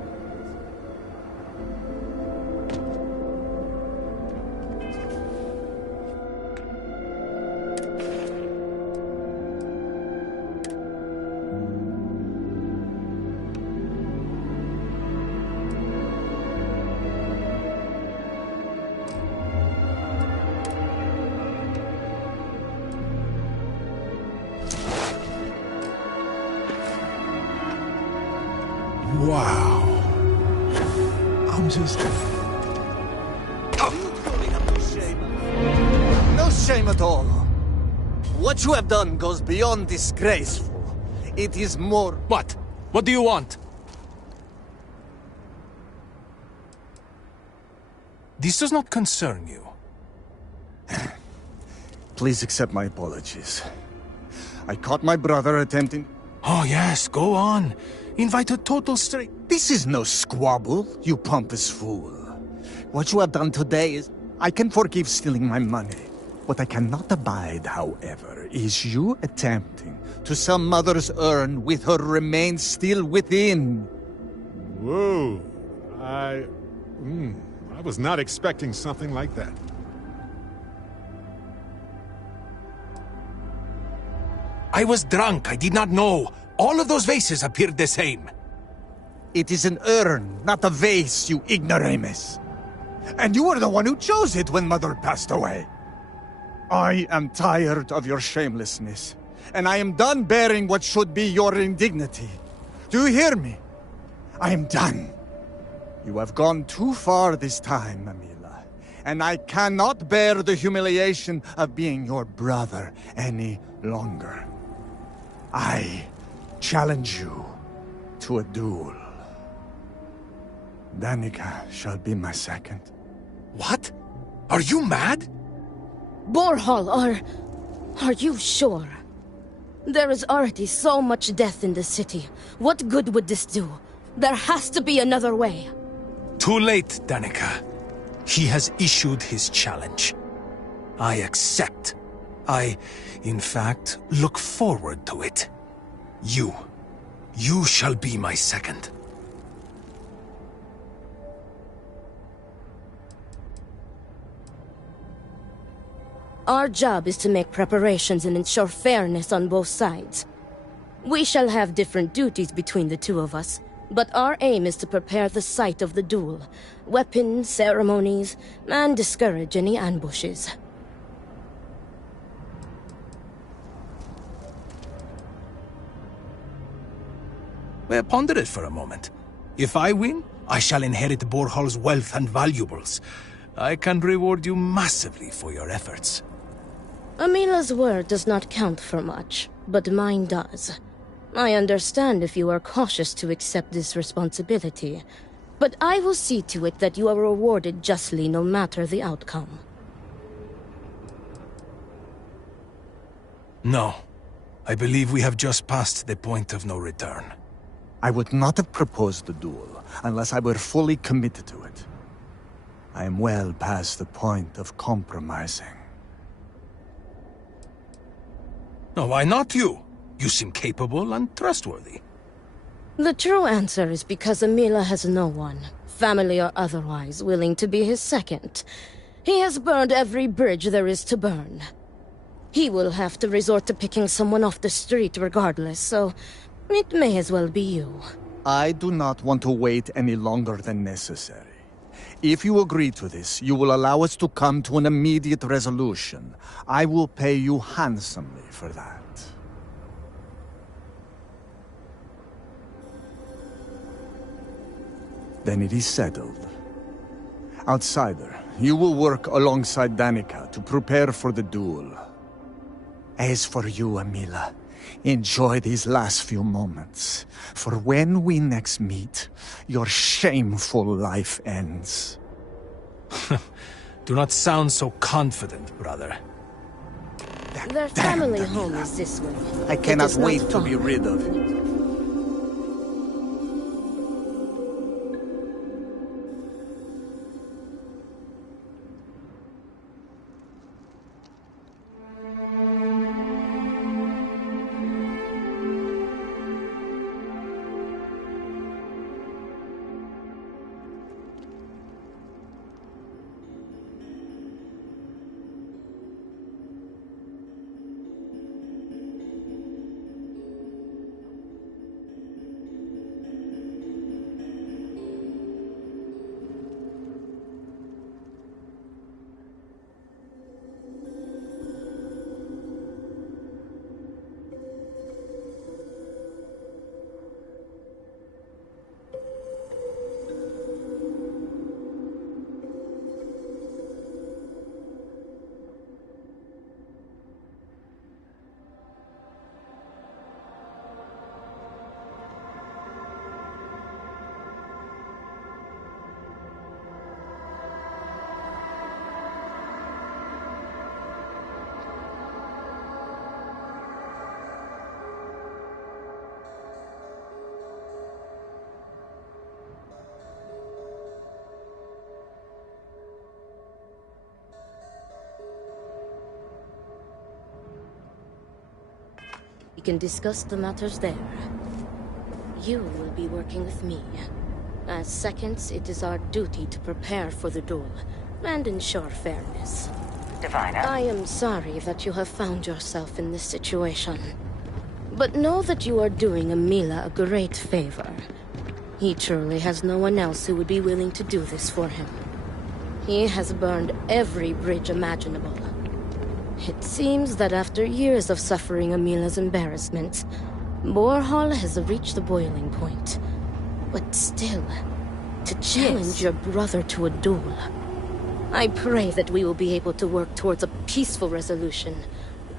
Wow. I'm just... No shame at all. What you have done goes beyond disgraceful. It is more... What? What do you want? This does not concern you. Please accept my apologies. I caught my brother attempting... Oh yes, go on. Invite a total stranger. This is no squabble, you pompous fool. What you have done today is... I can forgive stealing my money. What I cannot abide, however, is you attempting to some mother's urn with her remains still within. Whoa. I was not expecting something like that. I was drunk. I did not know. All of those vases appeared the same. It is an urn, not a vase, you ignoramus. And you were the one who chose it when Mother passed away. I am tired of your shamelessness, and I am done bearing what should be your indignity. Do you hear me? I am done. You have gone too far this time, Amila, and I cannot bear the humiliation of being your brother any longer. I challenge you to a duel. Danica shall be my second. What? Are you mad? Borhal, are you sure? There is already so much death in the city. What good would this do? There has to be another way. Too late, Danica. He has issued his challenge. I accept. I, in fact, look forward to it. You shall be my second. Our job is to make preparations and ensure fairness on both sides. We shall have different duties between the two of us, But our aim is to prepare the site of the duel, weapons, ceremonies, and discourage any ambushes. Well, ponder it for a moment. If I win, I shall inherit Borhal's wealth and valuables. I can reward you massively for your efforts. Amila's word does not count for much, but mine does. I understand if you are cautious to accept this responsibility, but I will see to it that you are rewarded justly no matter the outcome. No. I believe we have just passed the point of no return. I would not have proposed the duel unless I were fully committed to it. I am well past the point of compromising. No, why not you? You seem capable and trustworthy. The true answer is because Amila has no one, family or otherwise, willing to be his second. He has burned every bridge there is to burn. He will have to resort to picking someone off the street regardless, so it may as well be you. I do not want to wait any longer than necessary. If you agree to this, you will allow us to come to an immediate resolution. I will pay you handsomely for that. Then it is settled. Outsider, you will work alongside Danica to prepare for the duel. As for you, Amila, enjoy these last few moments, for when we next meet, your shameful life ends. Do not sound so confident, brother. Their family home is this way. I cannot wait to be rid of it. We can discuss the matters there. You will be working with me. As seconds, it is our duty to prepare for the duel and ensure fairness. Diviner. I am sorry that you have found yourself in this situation. But know that you are doing Amila a great favor. He truly has no one else who would be willing to do this for him. He has burned every bridge imaginable. It seems that after years of suffering Amila's embarrassment, Borhal has reached the boiling point. But still, to challenge your brother to a duel, I pray that we will be able to work towards a peaceful resolution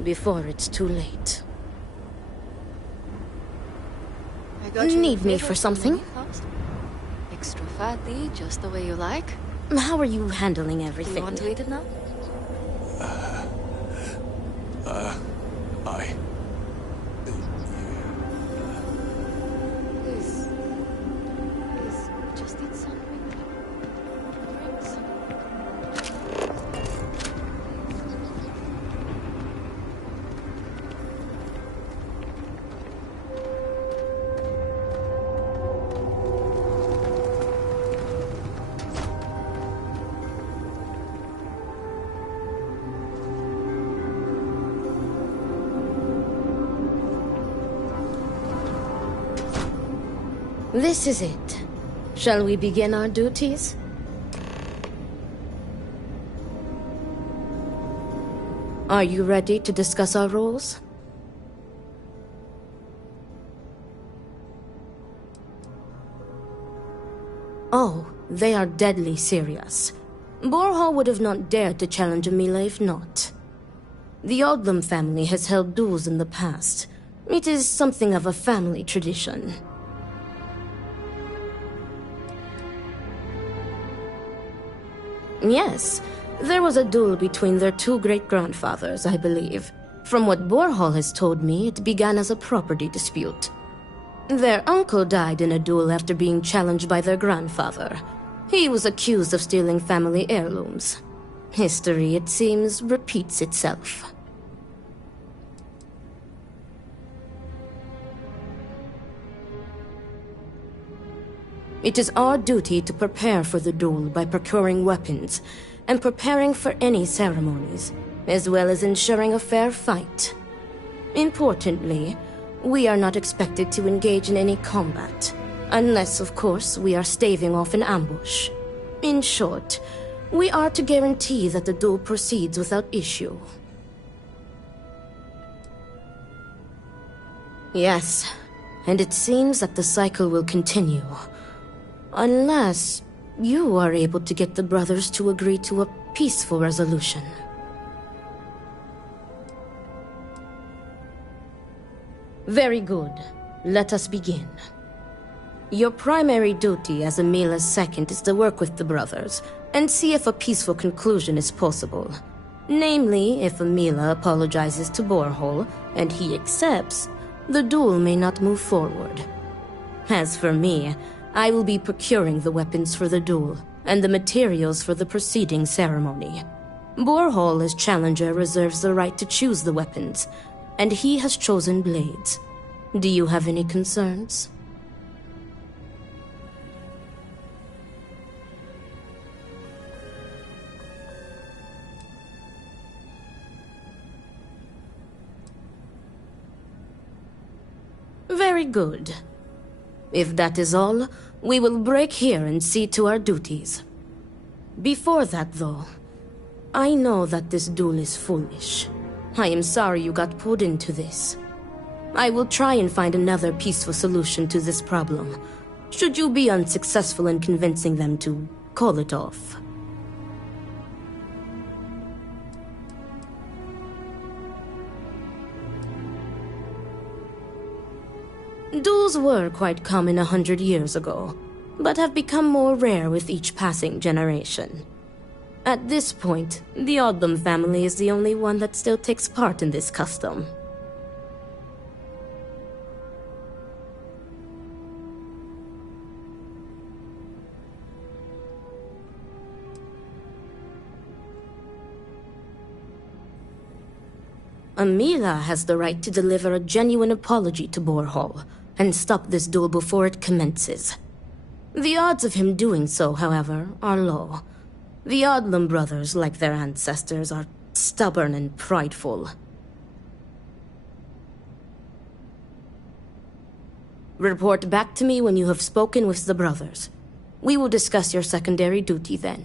before it's too late. I got you Need me for something? Extra fatty, just the way you like. How are you handling everything? You want to eat it now? Please, just eat something. Drink some. This is it. Shall we begin our duties? Are you ready to discuss our roles? Oh, they are deadly serious. Borhall would have not dared to challenge Amila if not. The Odlum family has held duels in the past. It is something of a family tradition. Yes, there was a duel between their two great-grandfathers, I believe. From what Borhall has told me, it began as a property dispute. Their uncle died in a duel after being challenged by their grandfather. He was accused of stealing family heirlooms. History, it seems, repeats itself. It is our duty to prepare for the duel by procuring weapons and preparing for any ceremonies, as well as ensuring a fair fight. Importantly, we are not expected to engage in any combat, unless, of course, we are staving off an ambush. In short, we are to guarantee that the duel proceeds without issue. Yes, and it seems that the cycle will continue. Unless you are able to get the brothers to agree to a peaceful resolution. Very good. Let us begin. Your primary duty as Amila's second is to work with the brothers and see if a peaceful conclusion is possible. Namely, if Amila apologizes to Borhall and he accepts, the duel may not move forward. As for me, I will be procuring the weapons for the duel and the materials for the preceding ceremony. Borhall, as challenger, reserves the right to choose the weapons, and he has chosen blades. Do you have any concerns? Very good. If that is all, we will break here and see to our duties. Before that, though, I know that this duel is foolish. I am sorry you got pulled into this. I will try and find another peaceful solution to this problem, should you be unsuccessful in convincing them to call it off. Duels were quite common 100 years ago, but have become more rare with each passing generation. At this point, the Odlum family is the only one that still takes part in this custom. Amila has the right to deliver a genuine apology to Borhall and stop this duel before it commences. The odds of him doing so, however, are low. The Odlum brothers, like their ancestors, are stubborn and prideful. Report back to me when you have spoken with the brothers. We will discuss your secondary duty then.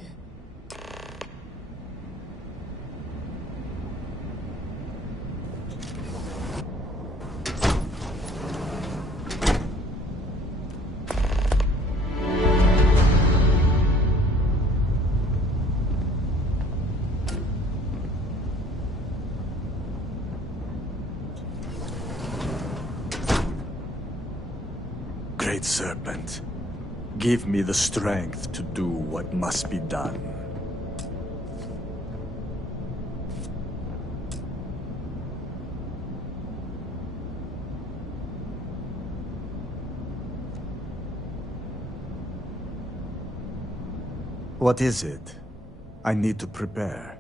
Great Serpent, give me the strength to do what must be done. What is it? I need to prepare.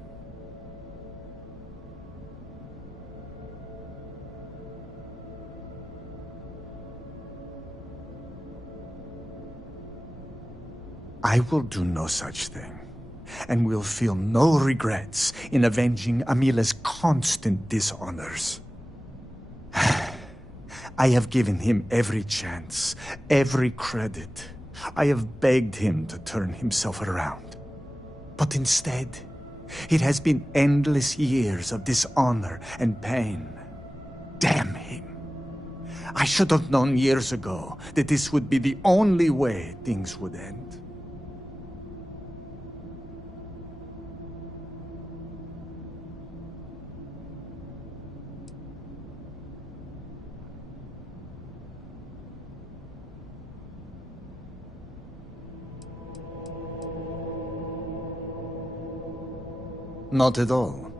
I will do no such thing, and will feel no regrets in avenging Amila's constant dishonors. I have given him every chance, every credit. I have begged him to turn himself around. But instead, it has been endless years of dishonor and pain. Damn him. I should have known years ago that this would be the only way things would end. Not at all.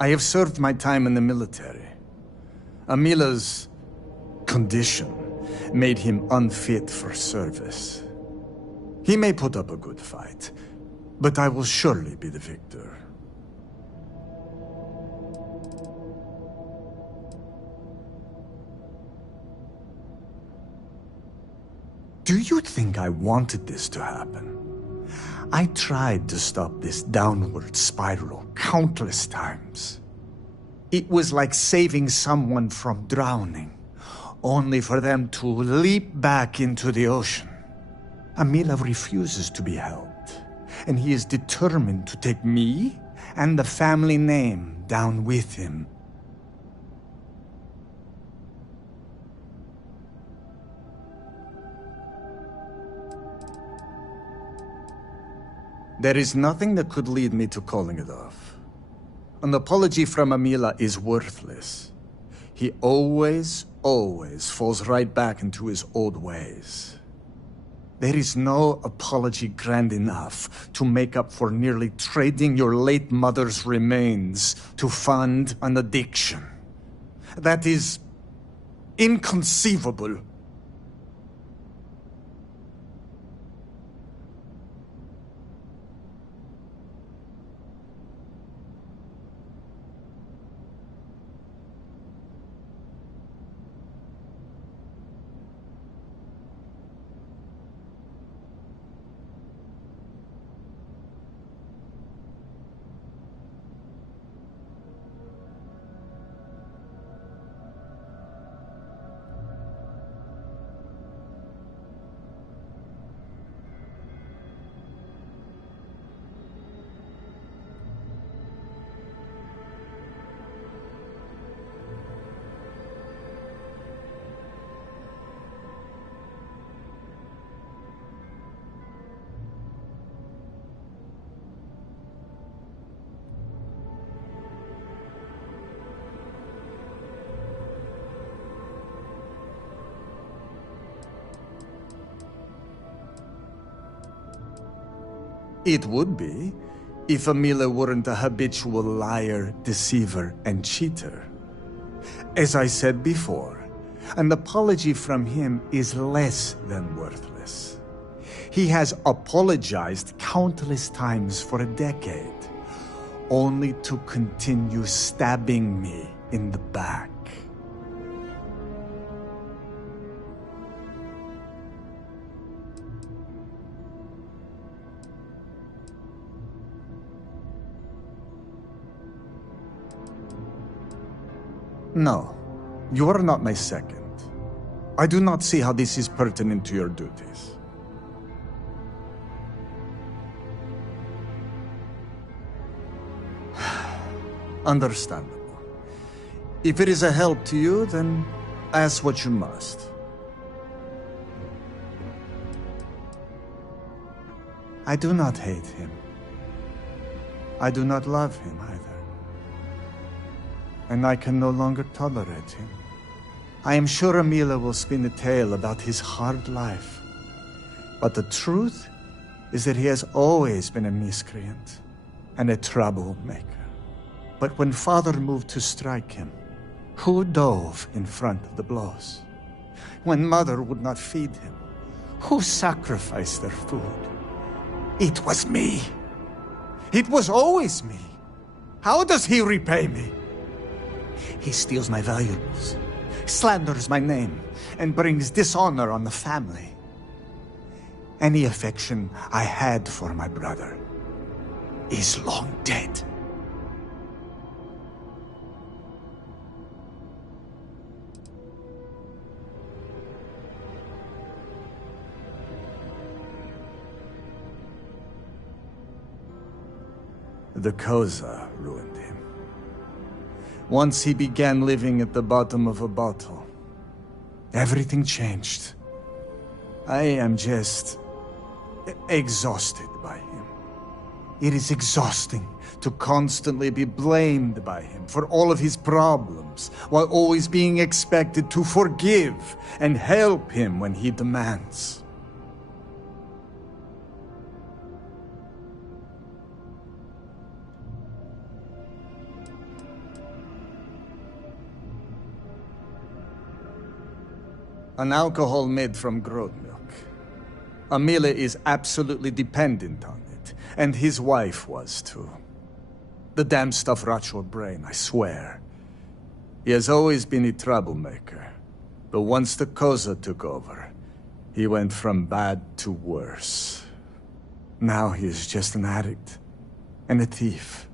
I have served my time in the military. Amila's condition made him unfit for service. He may put up a good fight, but I will surely be the victor. Do you think I wanted this to happen? I tried to stop this downward spiral countless times. It was like saving someone from drowning, only for them to leap back into the ocean. Amila refuses to be helped, and he is determined to take me and the family name down with him. There is nothing that could lead me to calling it off. An apology from Amila is worthless. He always falls right back into his old ways. There is no apology grand enough to make up for nearly trading your late mother's remains to fund an addiction. That is inconceivable. It would be, if Amila weren't a habitual liar, deceiver, and cheater. As I said before, an apology from him is less than worthless. He has apologized countless times for a decade, only to continue stabbing me in the back. No, you are not my second. I do not see how this is pertinent to your duties. Understandable. If it is a help to you, then ask what you must. I do not hate him. I do not love him either. And I can no longer tolerate him. I am sure Amila will spin a tale about his hard life. But the truth is that he has always been a miscreant and a troublemaker. But when Father moved to strike him, who dove in front of the blows? When Mother would not feed him, who sacrificed their food? It was me. It was always me. How does he repay me? He steals my valuables, slanders my name, and brings dishonor on the family. Any affection I had for my brother is long dead. The Koza ruined him. Once he began living at the bottom of a bottle, everything changed. I am just exhausted by him. It is exhausting to constantly be blamed by him for all of his problems, while always being expected to forgive and help him when he demands. An alcohol made from goat milk. Amila is absolutely dependent on it, and his wife was too. The damn stuff rots your brain, I swear. He has always been a troublemaker, but once the Koza took over, he went from bad to worse. Now he is just an addict and a thief.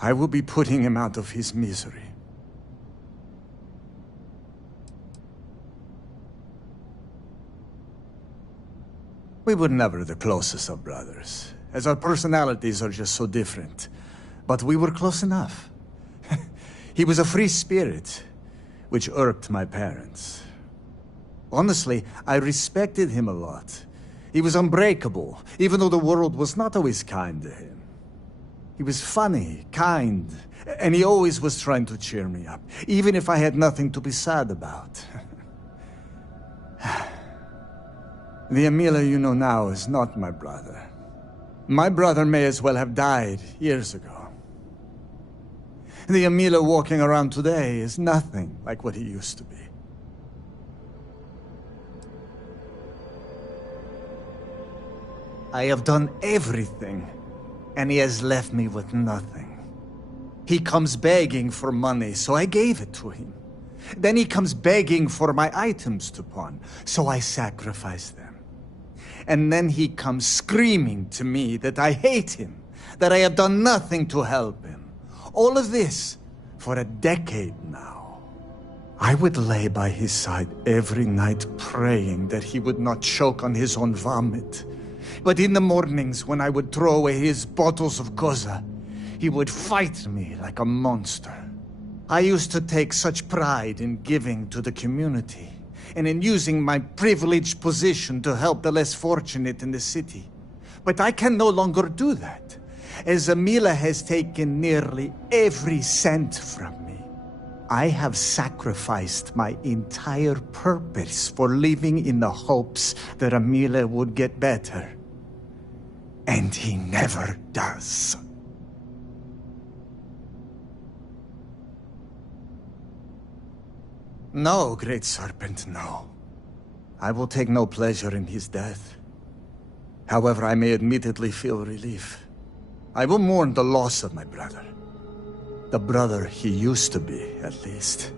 I will be putting him out of his misery. We were never the closest of brothers, as our personalities are just so different. But we were close enough. He was a free spirit, which irked my parents. Honestly, I respected him a lot. He was unbreakable, even though the world was not always kind to him. He was funny, kind, and he always was trying to cheer me up, even if I had nothing to be sad about. The Amila you know now is not my brother. My brother may as well have died years ago. The Amila walking around today is nothing like what he used to be. I have done everything, and he has left me with nothing. He comes begging for money, so I gave it to him. Then he comes begging for my items to pawn, so I sacrificed them. And then he comes screaming to me that I hate him, that I have done nothing to help him. All of this for a decade now. I would lay by his side every night praying that he would not choke on his own vomit. But in the mornings when I would throw away his bottles of Koza, he would fight me like a monster. I used to take such pride in giving to the community, and in using my privileged position to help the less fortunate in the city. But I can no longer do that, as Amila has taken nearly every cent from me. I have sacrificed my entire purpose for living in the hopes that Amila would get better. And he never does. No, Great Serpent, no. I will take no pleasure in his death. However, I may admittedly feel relief. I will mourn the loss of my brother. The brother he used to be, at least.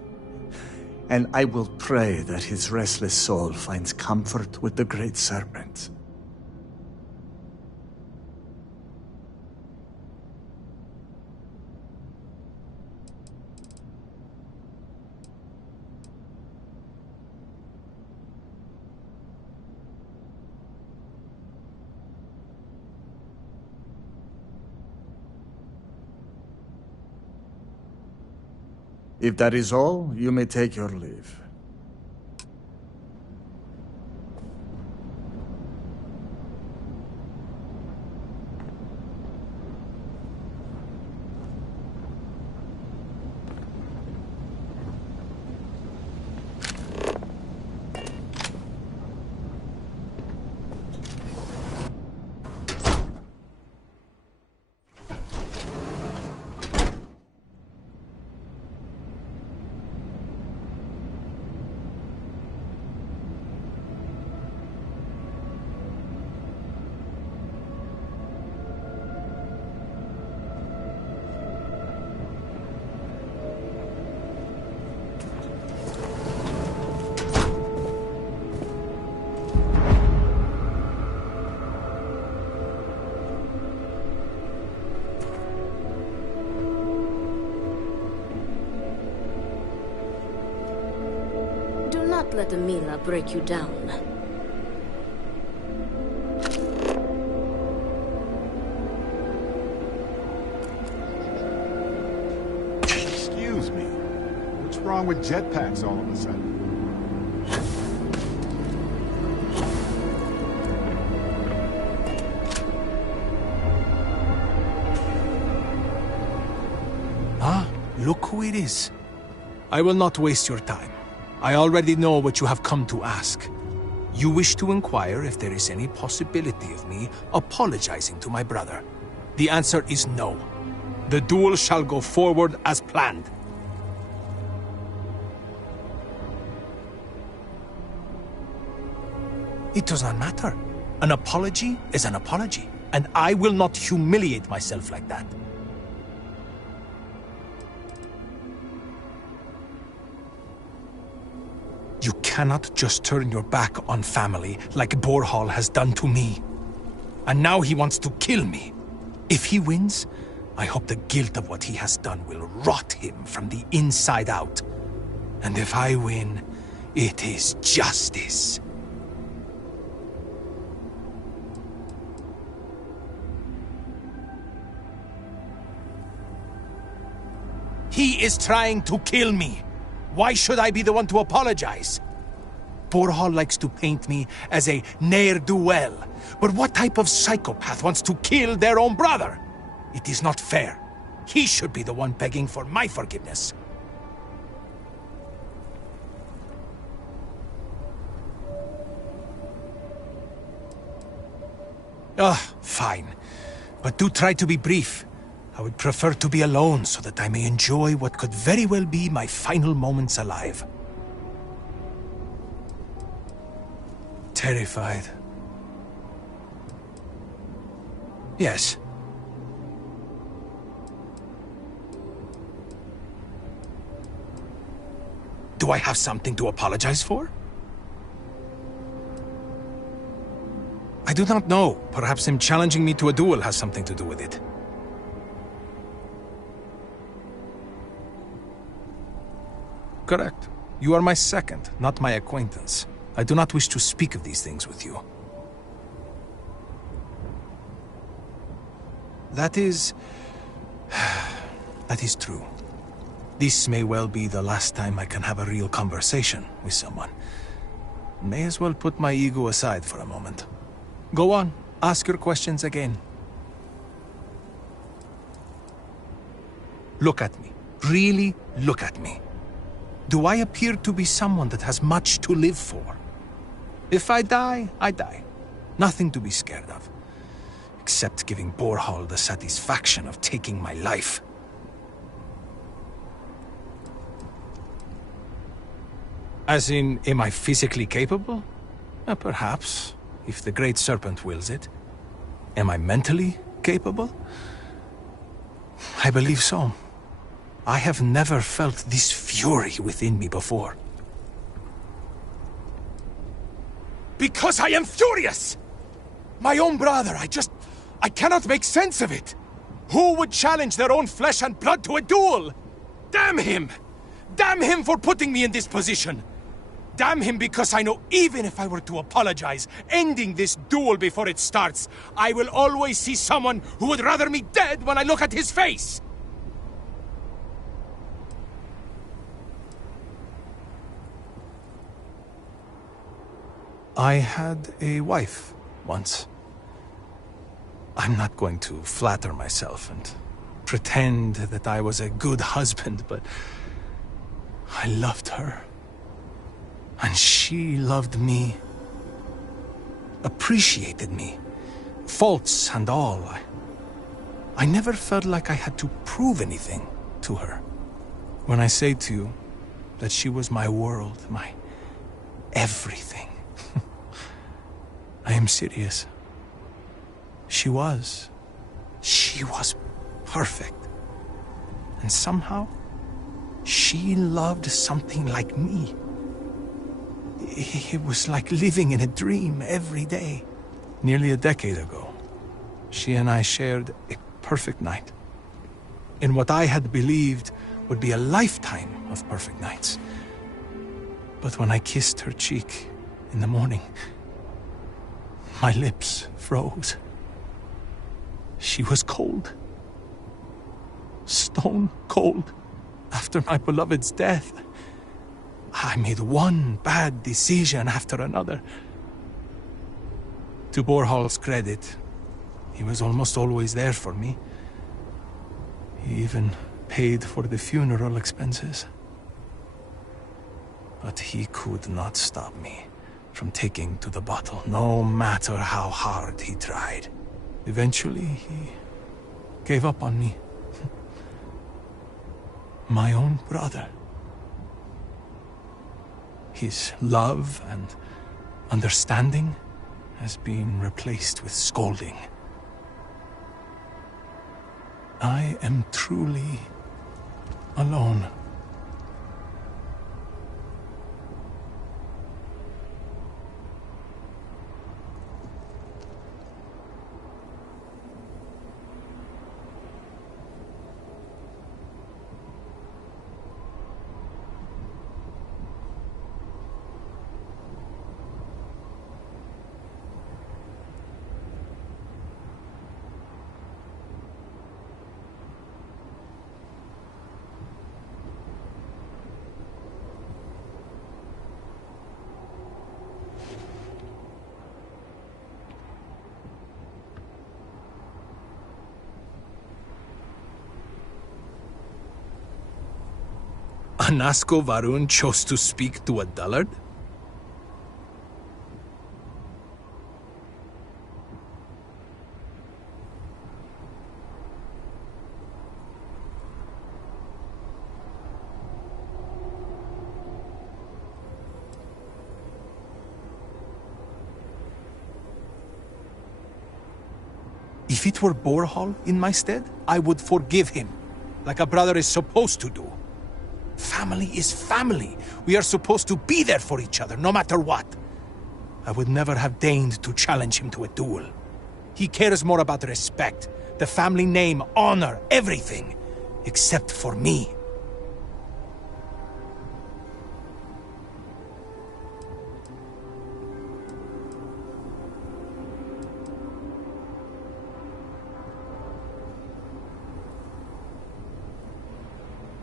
And I will pray that his restless soul finds comfort with the Great Serpent. If that is all, you may take your leave. Not let Amila break you down. wrong with jetpacks all of a sudden? Ah, look who it is. I will not waste your time. I already know what you have come to ask. You wish to inquire if there is any possibility of me apologizing to my brother. The answer is no. The duel shall go forward as planned. It does not matter. An apology is an apology, and I will not humiliate myself like that. You cannot just turn your back on family like Borhall has done to me. And now he wants to kill me. If he wins, I hope the guilt of what he has done will rot him from the inside out. And if I win, it is justice. He is trying to kill me. Why should I be the one to apologize? Borhall likes to paint me as a ne'er-do-well. But what type of psychopath wants to kill their own brother? It is not fair. He should be the one begging for my forgiveness. Fine. But do try to be brief. I would prefer to be alone so that I may enjoy what could very well be my final moments alive. Terrified. Yes. Do I have something to apologize for? I do not know. Perhaps him challenging me to a duel has something to do with it. Correct. You are my second, not my acquaintance. I do not wish to speak of these things with you. That is true. This may well be the last time I can have a real conversation with someone. May as well put my ego aside for a moment. Go on, ask your questions again. Look at me. Really look at me. Do I appear to be someone that has much to live for? If I die, I die. Nothing to be scared of. Except giving Borhall the satisfaction of taking my life. As in, am I physically capable? Perhaps, if the Great Serpent wills it. Am I mentally capable? I believe so. I have never felt this fury within me before. Because I am furious! My own brother, I cannot make sense of it. Who would challenge their own flesh and blood to a duel? Damn him! Damn him for putting me in this position! Damn him because I know even if I were to apologize, ending this duel before it starts, I will always see someone who would rather me dead when I look at his face! I had a wife once. I'm not going to flatter myself and pretend that I was a good husband, but I loved her. And she loved me. Appreciated me. Faults and all. I never felt like I had to prove anything to her. When I say to you that she was my world, my everything, I am serious. She was. She was perfect. And somehow, she loved something like me. It was like living in a dream every day. Nearly a decade ago, she and I shared a perfect night. In what I had believed would be a lifetime of perfect nights. But when I kissed her cheek in the morning, my lips froze. She was cold. Stone cold. After my beloved's death, I made one bad decision after another. To Borhal's credit, he was almost always there for me. He even paid for the funeral expenses. But he could not stop me from taking to the bottle, no matter how hard he tried. Eventually, he gave up on me. My own brother. His love and understanding has been replaced with scolding. I am truly alone. Anasco Varun chose to speak to a dullard? If it were Borhal in my stead, I would forgive him, like a brother is supposed to do. Family is family. We are supposed to be there for each other, no matter what. I would never have deigned to challenge him to a duel. He cares more about respect, the family name, honor, everything, except for me.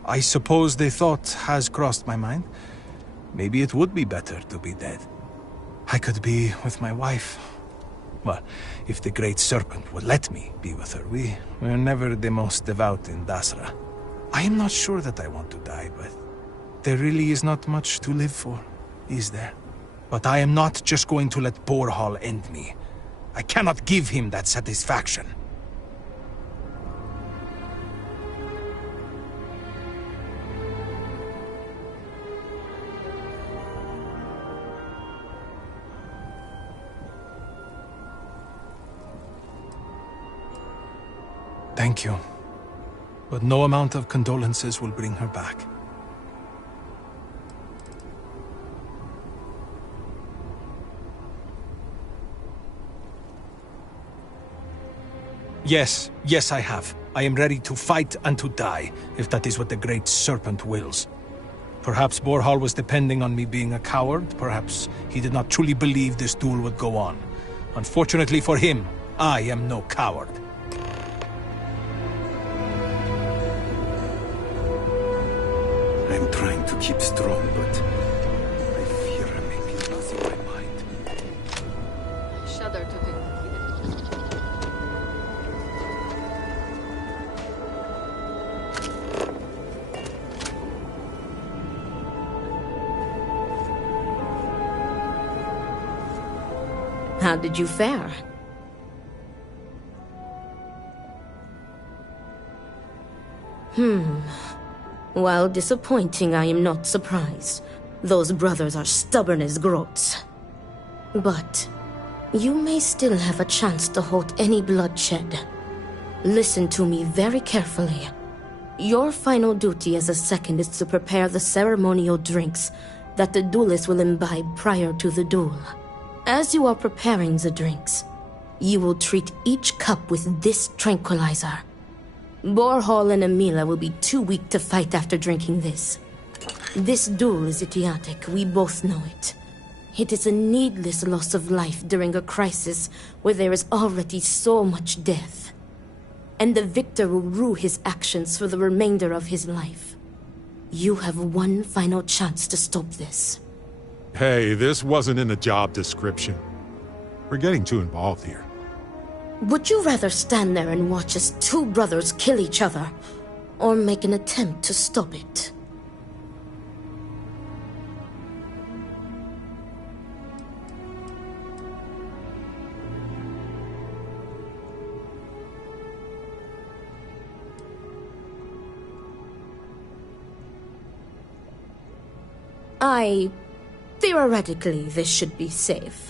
I suppose the thought has crossed my mind. Maybe it would be better to be dead. I could be with my wife. Well, if the Great Serpent would let me be with her. We're never the most devout in Dasra. I am not sure that I want to die, but there really is not much to live for, is there? But I am not just going to let Borhal end me. I cannot give him that satisfaction. Thank you. But no amount of condolences will bring her back. Yes, I have. I am ready to fight and to die, if that is what the Great Serpent wills. Perhaps Borhal was depending on me being a coward. Perhaps he did not truly believe this duel would go on. Unfortunately for him, I am no coward. I'm trying to keep strong, but I fear I'm making losing my mind. Shudder to think. How did you fare? While disappointing, I am not surprised. Those brothers are stubborn as groats. But you may still have a chance to halt any bloodshed. Listen to me very carefully. Your final duty as a second is to prepare the ceremonial drinks that the duelists will imbibe prior to the duel. As you are preparing the drinks, you will treat each cup with this tranquilizer. Borhal and Emila will be too weak to fight after drinking this. This duel is idiotic, we both know it. It is a needless loss of life during a crisis where there is already so much death. And the victor will rue his actions for the remainder of his life. You have one final chance to stop this. Hey, this wasn't in the job description. We're getting too involved here. Would you rather stand there and watch as two brothers kill each other, or make an attempt to stop it? Theoretically, this should be safe.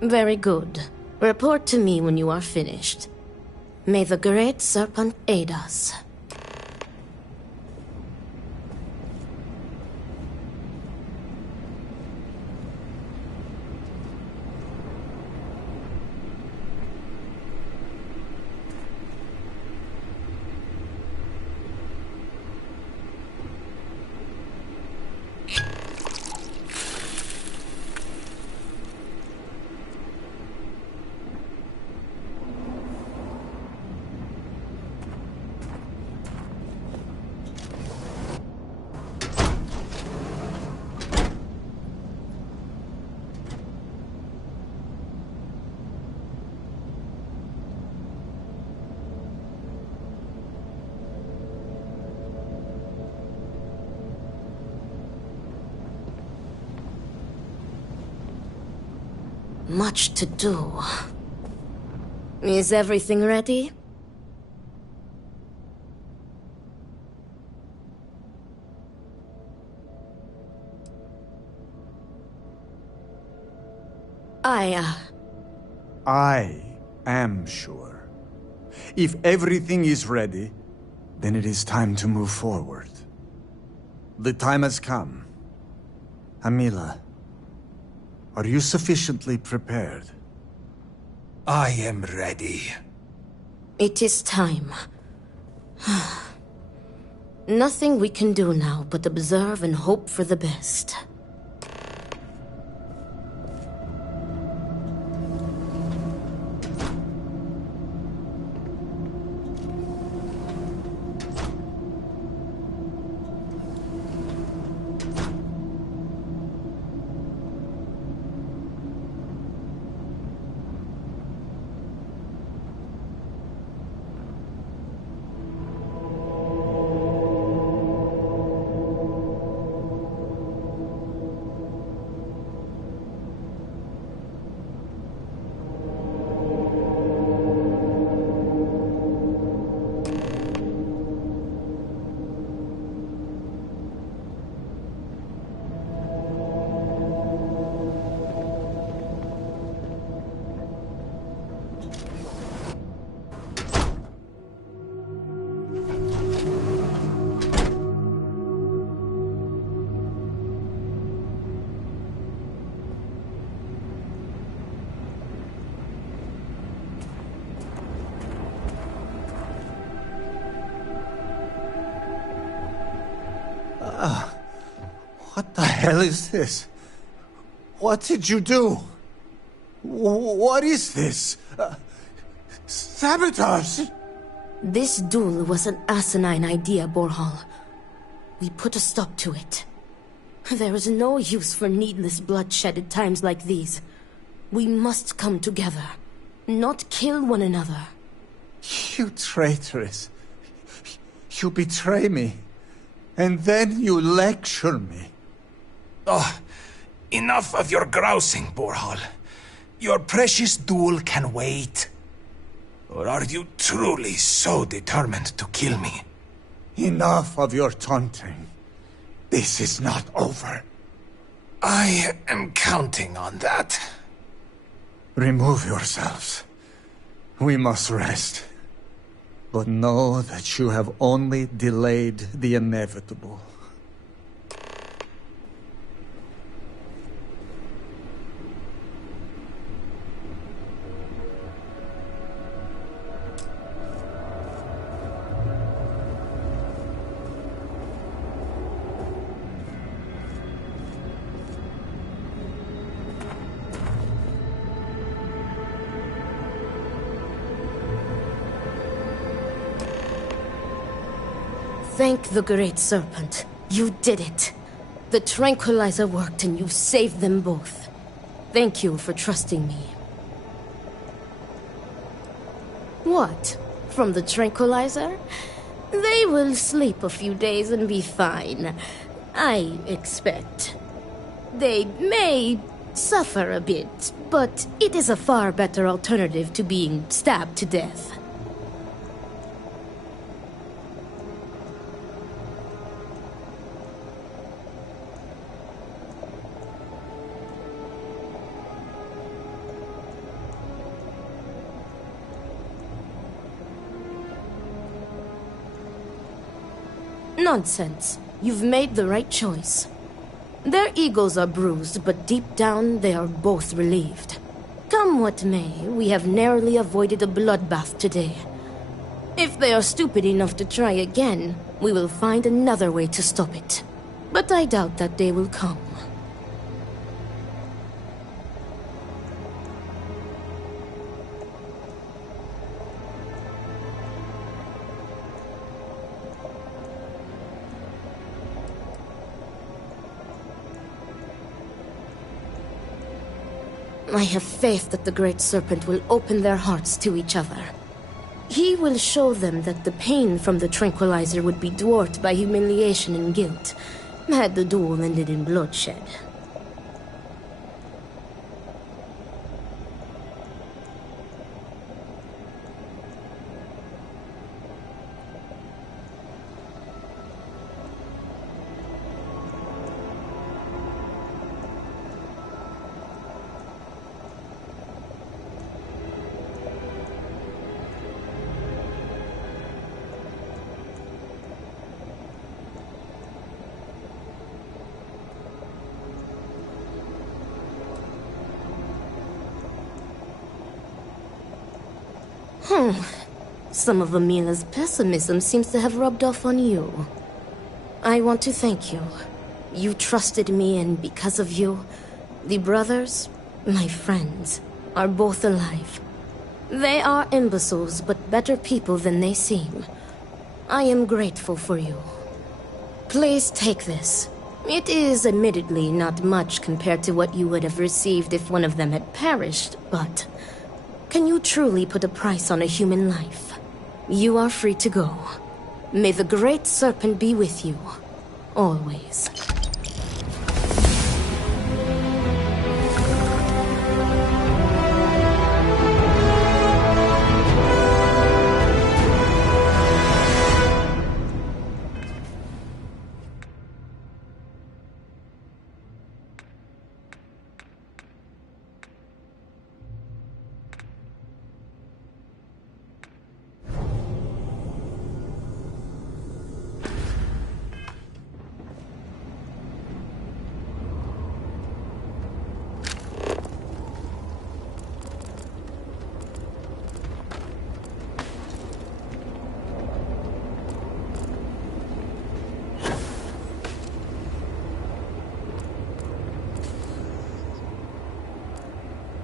Very good. Report to me when you are finished. May the Great Serpent aid us. Much to do. Is everything ready? I am sure. If everything is ready, then it is time to move forward. The time has come. Amila, are you sufficiently prepared? I am ready. It is time. Nothing we can do now but observe and hope for the best. What the hell is this? What did you do? What is this? Sabotage! This duel was an asinine idea, Borhal. We put a stop to it. There is no use for needless bloodshed at times like these. We must come together, not kill one another. You traitoress. You betray me. And then you lecture me. Oh, enough of your grousing, Borhal. Your precious duel can wait. Or are you truly so determined to kill me? Enough of your taunting. This is not over. I am counting on that. Remove yourselves. We must rest. But know that you have only delayed the inevitable. Thank the Great Serpent. You did it. The tranquilizer worked and you saved them both. Thank you for trusting me. What? From the tranquilizer? They will sleep a few days and be fine. I expect. They may suffer a bit, but it is a far better alternative to being stabbed to death. Nonsense. You've made the right choice. Their egos are bruised, but deep down they are both relieved. Come what may, we have narrowly avoided a bloodbath today. If they are stupid enough to try again, we will find another way to stop it. But I doubt that day will come. I have faith that the Great Serpent will open their hearts to each other. He will show them that the pain from the tranquilizer would be dwarfed by humiliation and guilt, had the duel ended in bloodshed. Some of Amila's pessimism seems to have rubbed off on you. I want to thank you. You trusted me, and because of you, the brothers, my friends, are both alive. They are imbeciles, but better people than they seem. I am grateful for you. Please take this. It is admittedly not much compared to what you would have received if one of them had perished, but can you truly put a price on a human life? You are free to go. May the Great Serpent be with you. Always.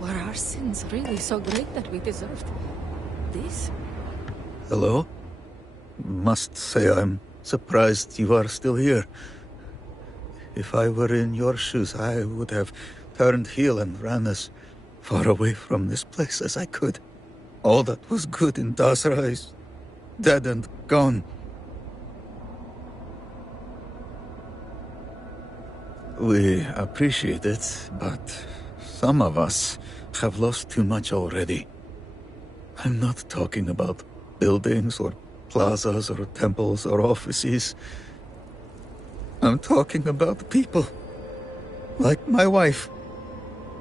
Were our sins really so great that we deserved this? Hello? Must say I'm surprised you are still here. If I were in your shoes, I would have turned heel and ran as far away from this place as I could. All that was good in Dasra is dead and gone. We appreciate it, but some of us have lost too much already. I'm not talking about buildings or plazas or temples or offices. I'm talking about people, like my wife,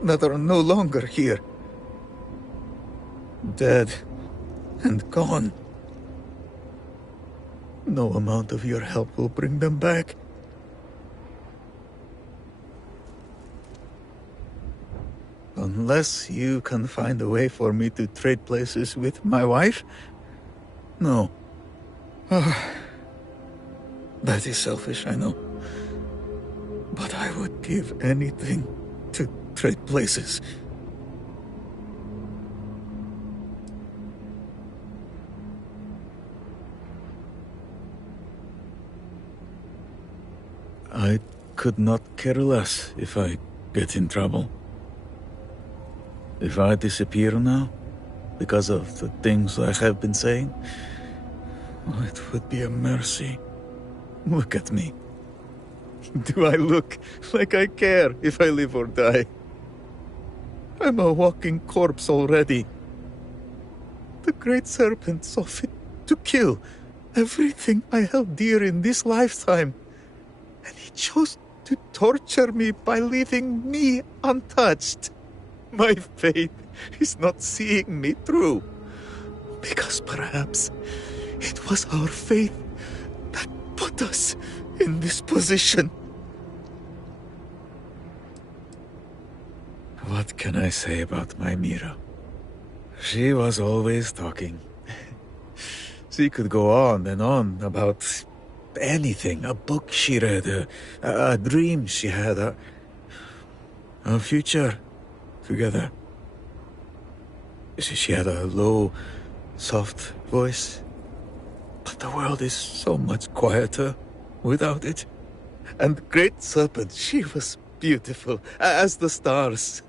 that are no longer here. Dead and gone. No amount of your help will bring them back. Unless you can find a way for me to trade places with my wife? No. That is selfish, I know. But I would give anything to trade places. could not care less if I get in trouble. If I disappear now, because of the things I have been saying, it would be a mercy. Look at me. Do I look like I care if I live or die? I'm a walking corpse already. The Great Serpent saw fit to kill everything I held dear in this lifetime, and he chose to torture me by leaving me untouched. My fate is not seeing me through, because perhaps it was our faith that put us in this position. What can I say about my Mira? She was always talking. She could go on and on about anything. A book she read, a dream she had, a future together. She had a low, soft voice. But the world is so much quieter without it. And Great Serpent, she was beautiful as the stars.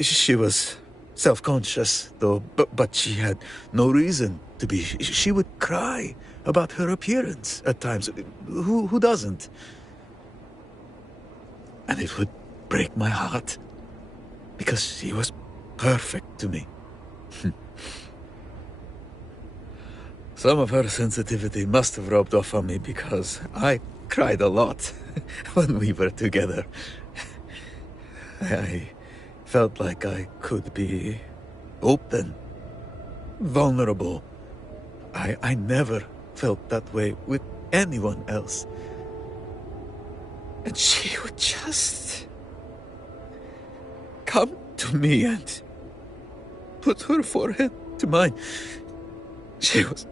She was self-conscious, though, but she had no reason to be. She would cry about her appearance at times. Who doesn't? And it would break my heart, because she was perfect to me. Some of her sensitivity must have rubbed off on me, because I cried a lot when we were together. I felt like I could be open, vulnerable. I never felt that way with anyone else. And she would just come to me and put her forehead to mine. She was...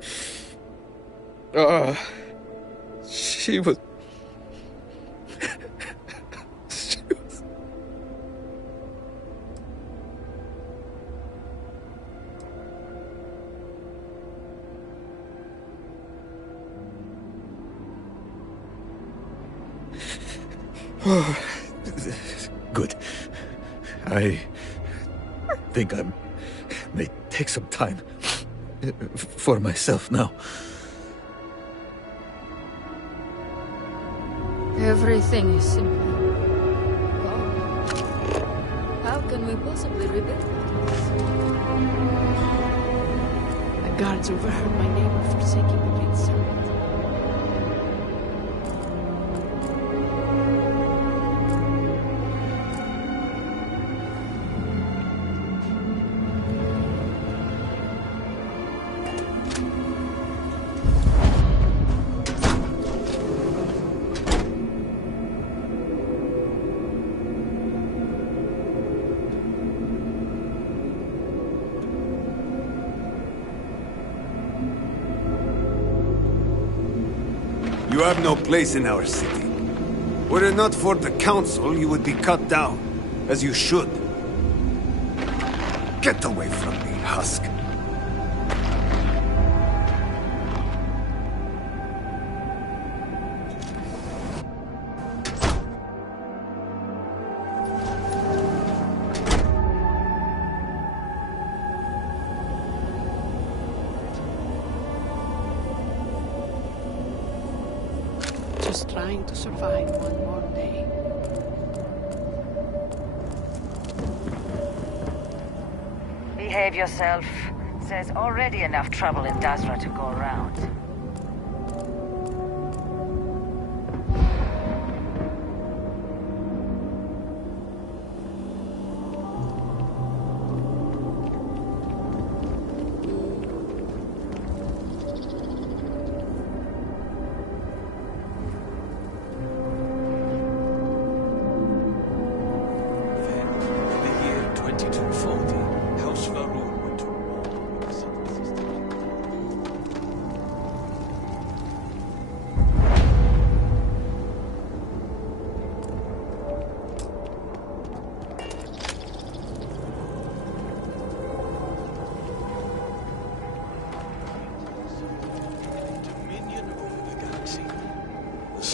she was... Good. I think I may take some time for myself now. Everything is simple. God, how can we possibly rebuild this? The guards overheard my neighbor forsaking the Great Serpent. You have no place in our city. Were it not for the council, you would be cut down, as you should. Get away from me, Husk. Just trying to survive one more day. Behave yourself. There's already enough trouble in Dazra to go around.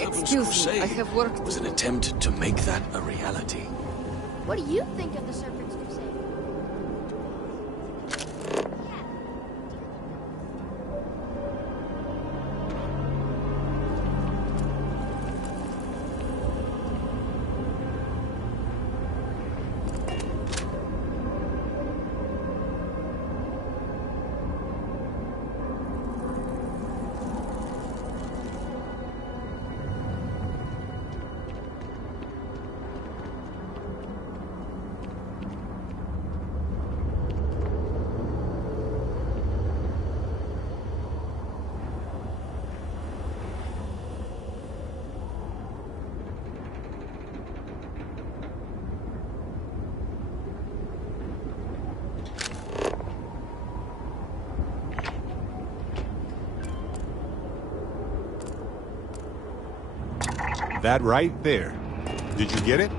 Excuse me, I have work to was an do. attempt to make that a reality. What do you think of the Serpent's Crusade? That right there. Did you get it?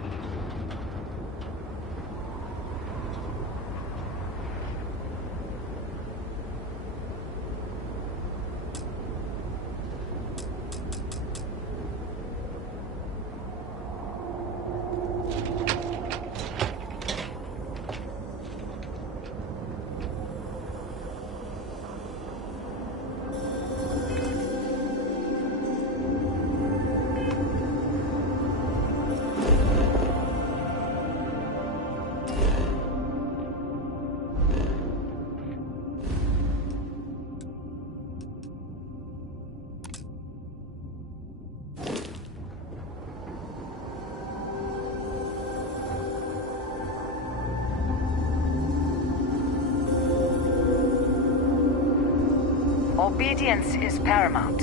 Obedience is paramount.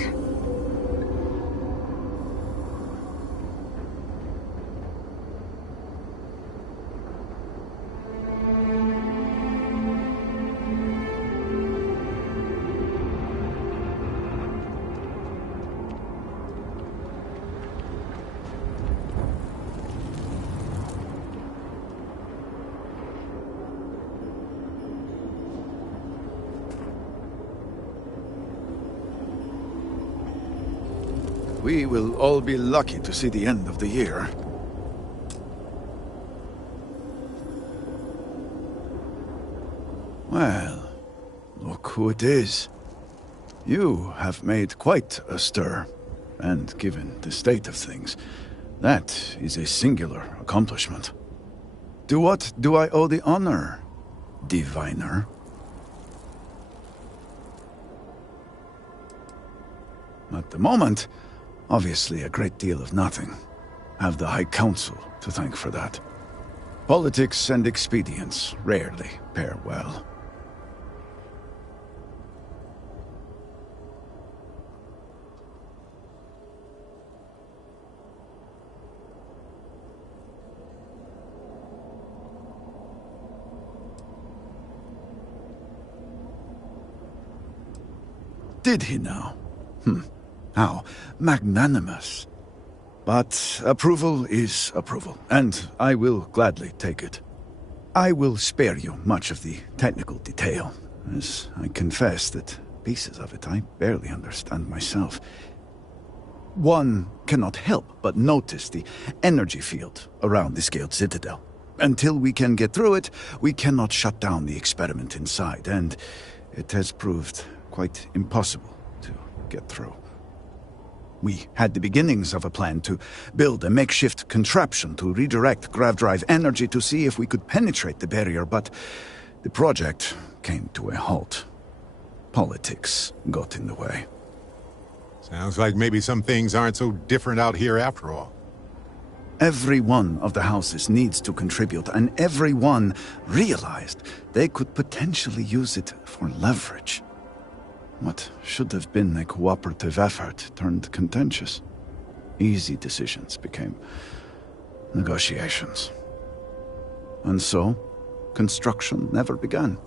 We will all be lucky to see the end of the year. Well, look who it is. You have made quite a stir, and given the state of things, that is a singular accomplishment. To what do I owe the honor, diviner? At the moment, obviously a great deal of nothing. Have the High Council to thank for that. Politics and expedience rarely pair well. Did he now? How magnanimous. But approval is approval, and I will gladly take it. I will spare you much of the technical detail, as I confess that pieces of it I barely understand myself. One cannot help but notice the energy field around the Scaled Citadel. Until we can get through it, we cannot shut down the experiment inside, and it has proved quite impossible to get through. We had the beginnings of a plan to build a makeshift contraption to redirect grav drive energy to see if we could penetrate the barrier, but the project came to a halt. Politics got in the way. Sounds like maybe some things aren't so different out here after all. Every one of the houses needs to contribute, and every one realized they could potentially use it for leverage. What should have been a cooperative effort turned contentious. Easy decisions became negotiations. And so, construction never began.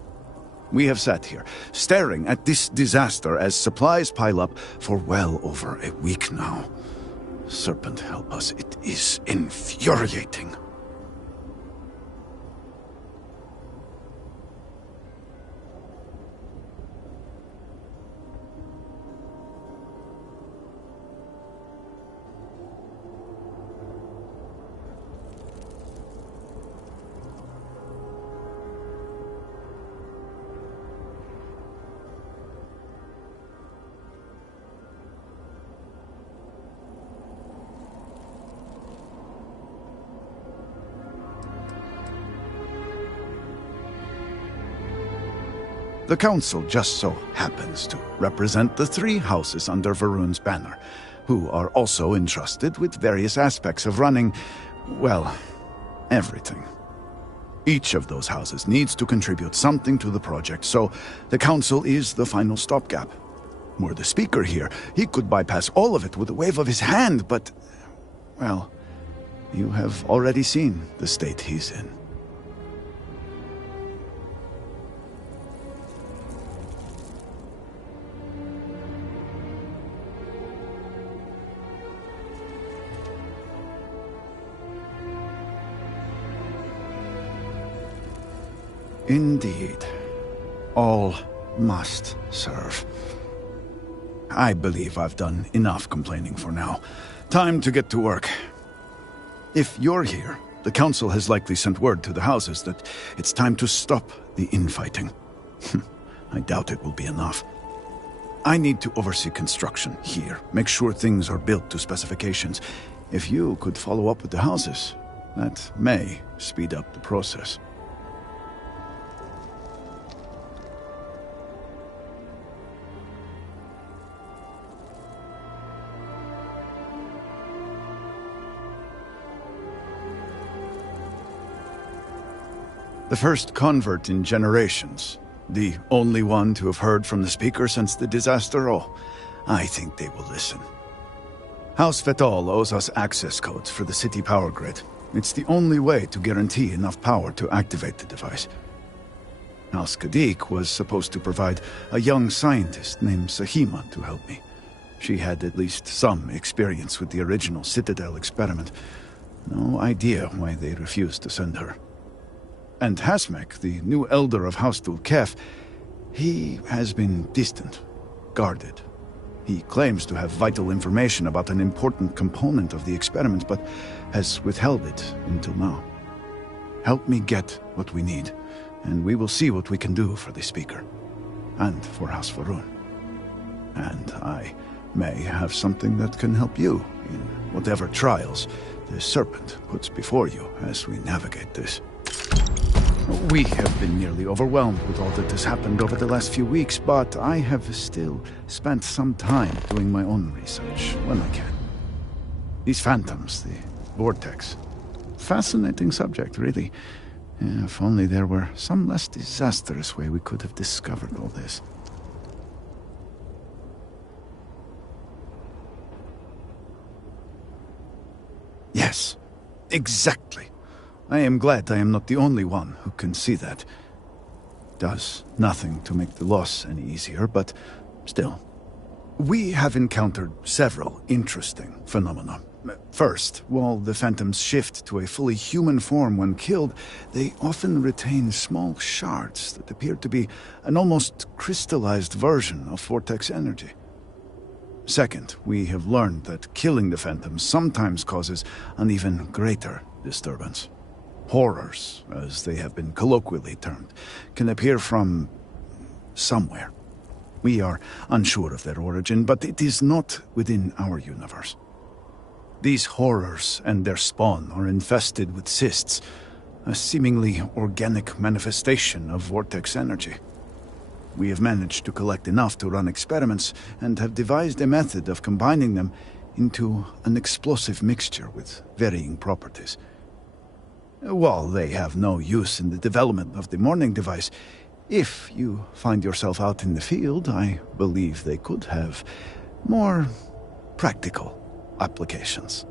We have sat here, staring at this disaster as supplies pile up for well over a week now. Serpent help us, it is infuriating. The Council just so happens to represent the 3 houses under Varun's banner, who are also entrusted with various aspects of running, well, everything. Each of those houses needs to contribute something to the project, so the Council is the final stopgap. Were the Speaker here, he could bypass all of it with a wave of his hand, but, well, you have already seen the state he's in. Indeed. All must serve. I believe I've done enough complaining for now. Time to get to work. If you're here, the Council has likely sent word to the houses that it's time to stop the infighting. I doubt it will be enough. I need to oversee construction here, make sure things are built to specifications. If you could follow up with the houses, that may speed up the process. The first convert in generations. The only one to have heard from the Speaker since the disaster. Oh, I think they will listen. House Fetal owes us access codes for the city power grid. It's the only way to guarantee enough power to activate the device. House Kadik was supposed to provide a young scientist named Sahima to help me. She had at least some experience with the original Citadel experiment. No idea why they refused to send her. And Hasmek, the new elder of House Dulkef, he has been distant, guarded. He claims to have vital information about an important component of the experiment, but has withheld it until now. Help me get what we need, and we will see what we can do for the Speaker, and for House Varun. And I may have something that can help you in whatever trials the Serpent puts before you as we navigate this. We have been nearly overwhelmed with all that has happened over the last few weeks, but I have still spent some time doing my own research when I can. These phantoms, the vortex. Fascinating subject, really. If only there were some less disastrous way we could have discovered all this. Yes, exactly. I am glad I am not the only one who can see that. Does nothing to make the loss any easier, but still. We have encountered several interesting phenomena. First, while the phantoms shift to a fully human form when killed, they often retain small shards that appear to be an almost crystallized version of vortex energy. Second, we have learned that killing the phantoms sometimes causes an even greater disturbance. Horrors, as they have been colloquially termed, can appear from somewhere. We are unsure of their origin, but it is not within our universe. These horrors and their spawn are infested with cysts, a seemingly organic manifestation of vortex energy. We have managed to collect enough to run experiments and have devised a method of combining them into an explosive mixture with varying properties. While they have no use in the development of the morning device, if you find yourself out in the field, I believe they could have more practical applications.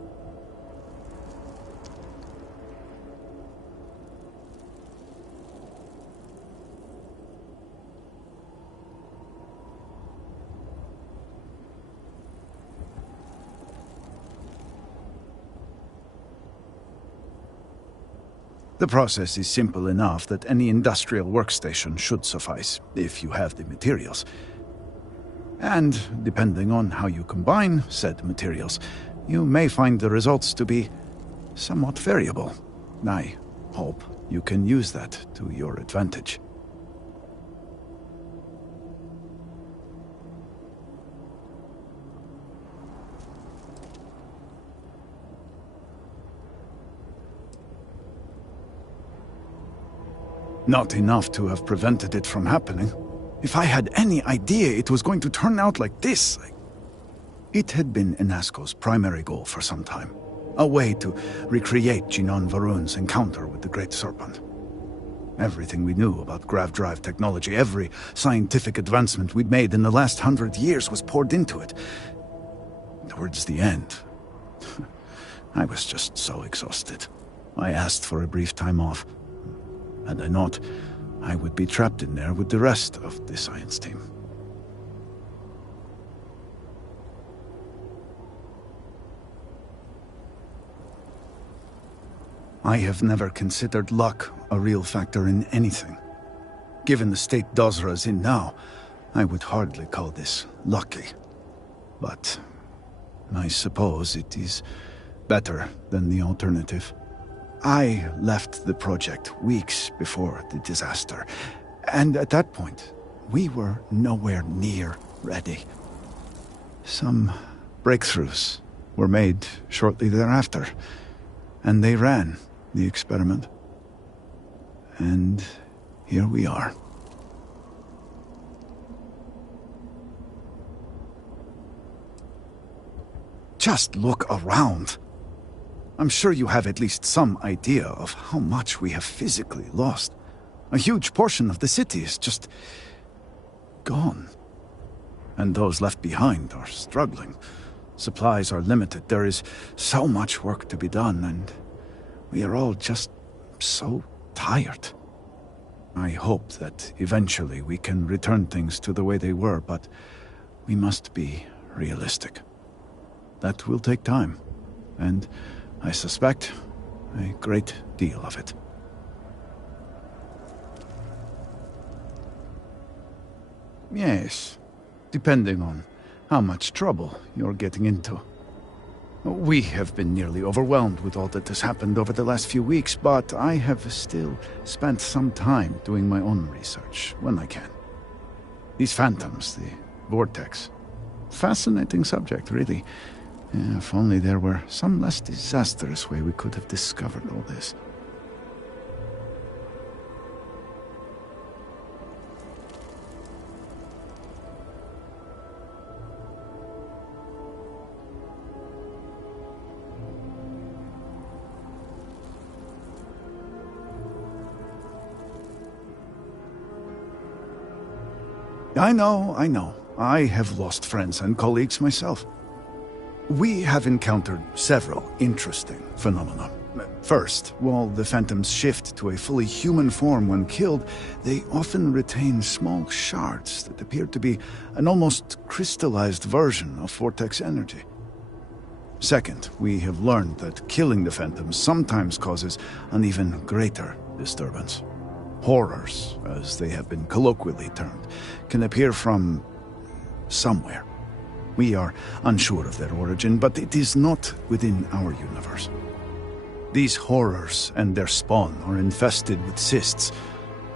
The process is simple enough that any industrial workstation should suffice, if you have the materials. And, depending on how you combine said materials, you may find the results to be somewhat variable. I hope you can use that to your advantage. Not enough to have prevented it from happening, If I had any idea it was going to turn out like this... It had been Inasco's primary goal for some time. A way to recreate Jinan Varun's encounter with the Great Serpent. Everything we knew about grav drive technology, every scientific advancement we'd made in the last 100 years was poured into it. Towards the end, I was just so exhausted. I asked for a brief time off. Had I not, I would be trapped in there with the rest of the science team. I have never considered luck a real factor in anything. Given the state Dozra's in now, I would hardly call this lucky. But I suppose it is better than the alternative. I left the project weeks before the disaster, and at that point, we were nowhere near ready. Some breakthroughs were made shortly thereafter, and they ran the experiment. And here we are. Just look around. I'm sure you have at least some idea of how much we have physically lost. A huge portion of the city is just gone. And those left behind are struggling. Supplies are limited. There is so much work to be done, and we are all just so tired. I hope that eventually we can return things to the way they were, but we must be realistic. That will take time, and I suspect a great deal of it. Yes, depending on how much trouble you're getting into. We have been nearly overwhelmed with all that has happened over the last few weeks, but I have still spent some time doing my own research when I can. These phantoms, the vortex. Fascinating subject, really. If only there were some less disastrous way we could have discovered all this. I know. I have lost friends and colleagues myself. We have encountered several interesting phenomena. First, while the phantoms shift to a fully human form when killed, they often retain small shards that appear to be an almost crystallized version of vortex energy. Second, we have learned that killing the phantoms sometimes causes an even greater disturbance. Horrors, as they have been colloquially termed, can appear from somewhere. We are unsure of their origin, but it is not within our universe. These horrors and their spawn are infested with cysts,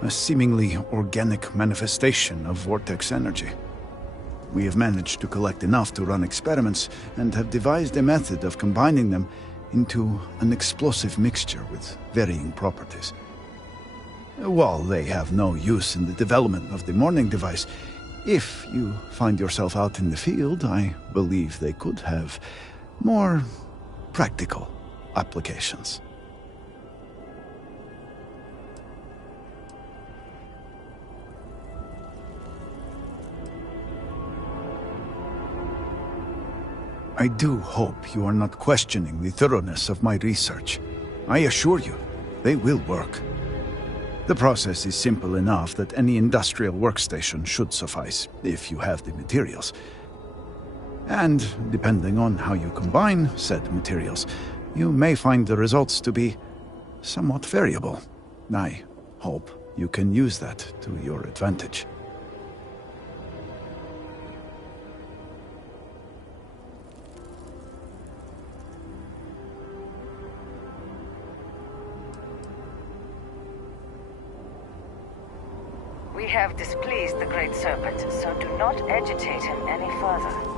a seemingly organic manifestation of vortex energy. We have managed to collect enough to run experiments and have devised a method of combining them into an explosive mixture with varying properties. While they have no use in the development of the morning device, if you find yourself out in the field, I believe they could have more practical applications. I do hope you are not questioning the thoroughness of my research. I assure you, they will work. The process is simple enough that any industrial workstation should suffice, if you have the materials. And, depending on how you combine said materials, you may find the results to be somewhat variable. I hope you can use that to your advantage. We have displeased the Great Serpent, so do not agitate him any further.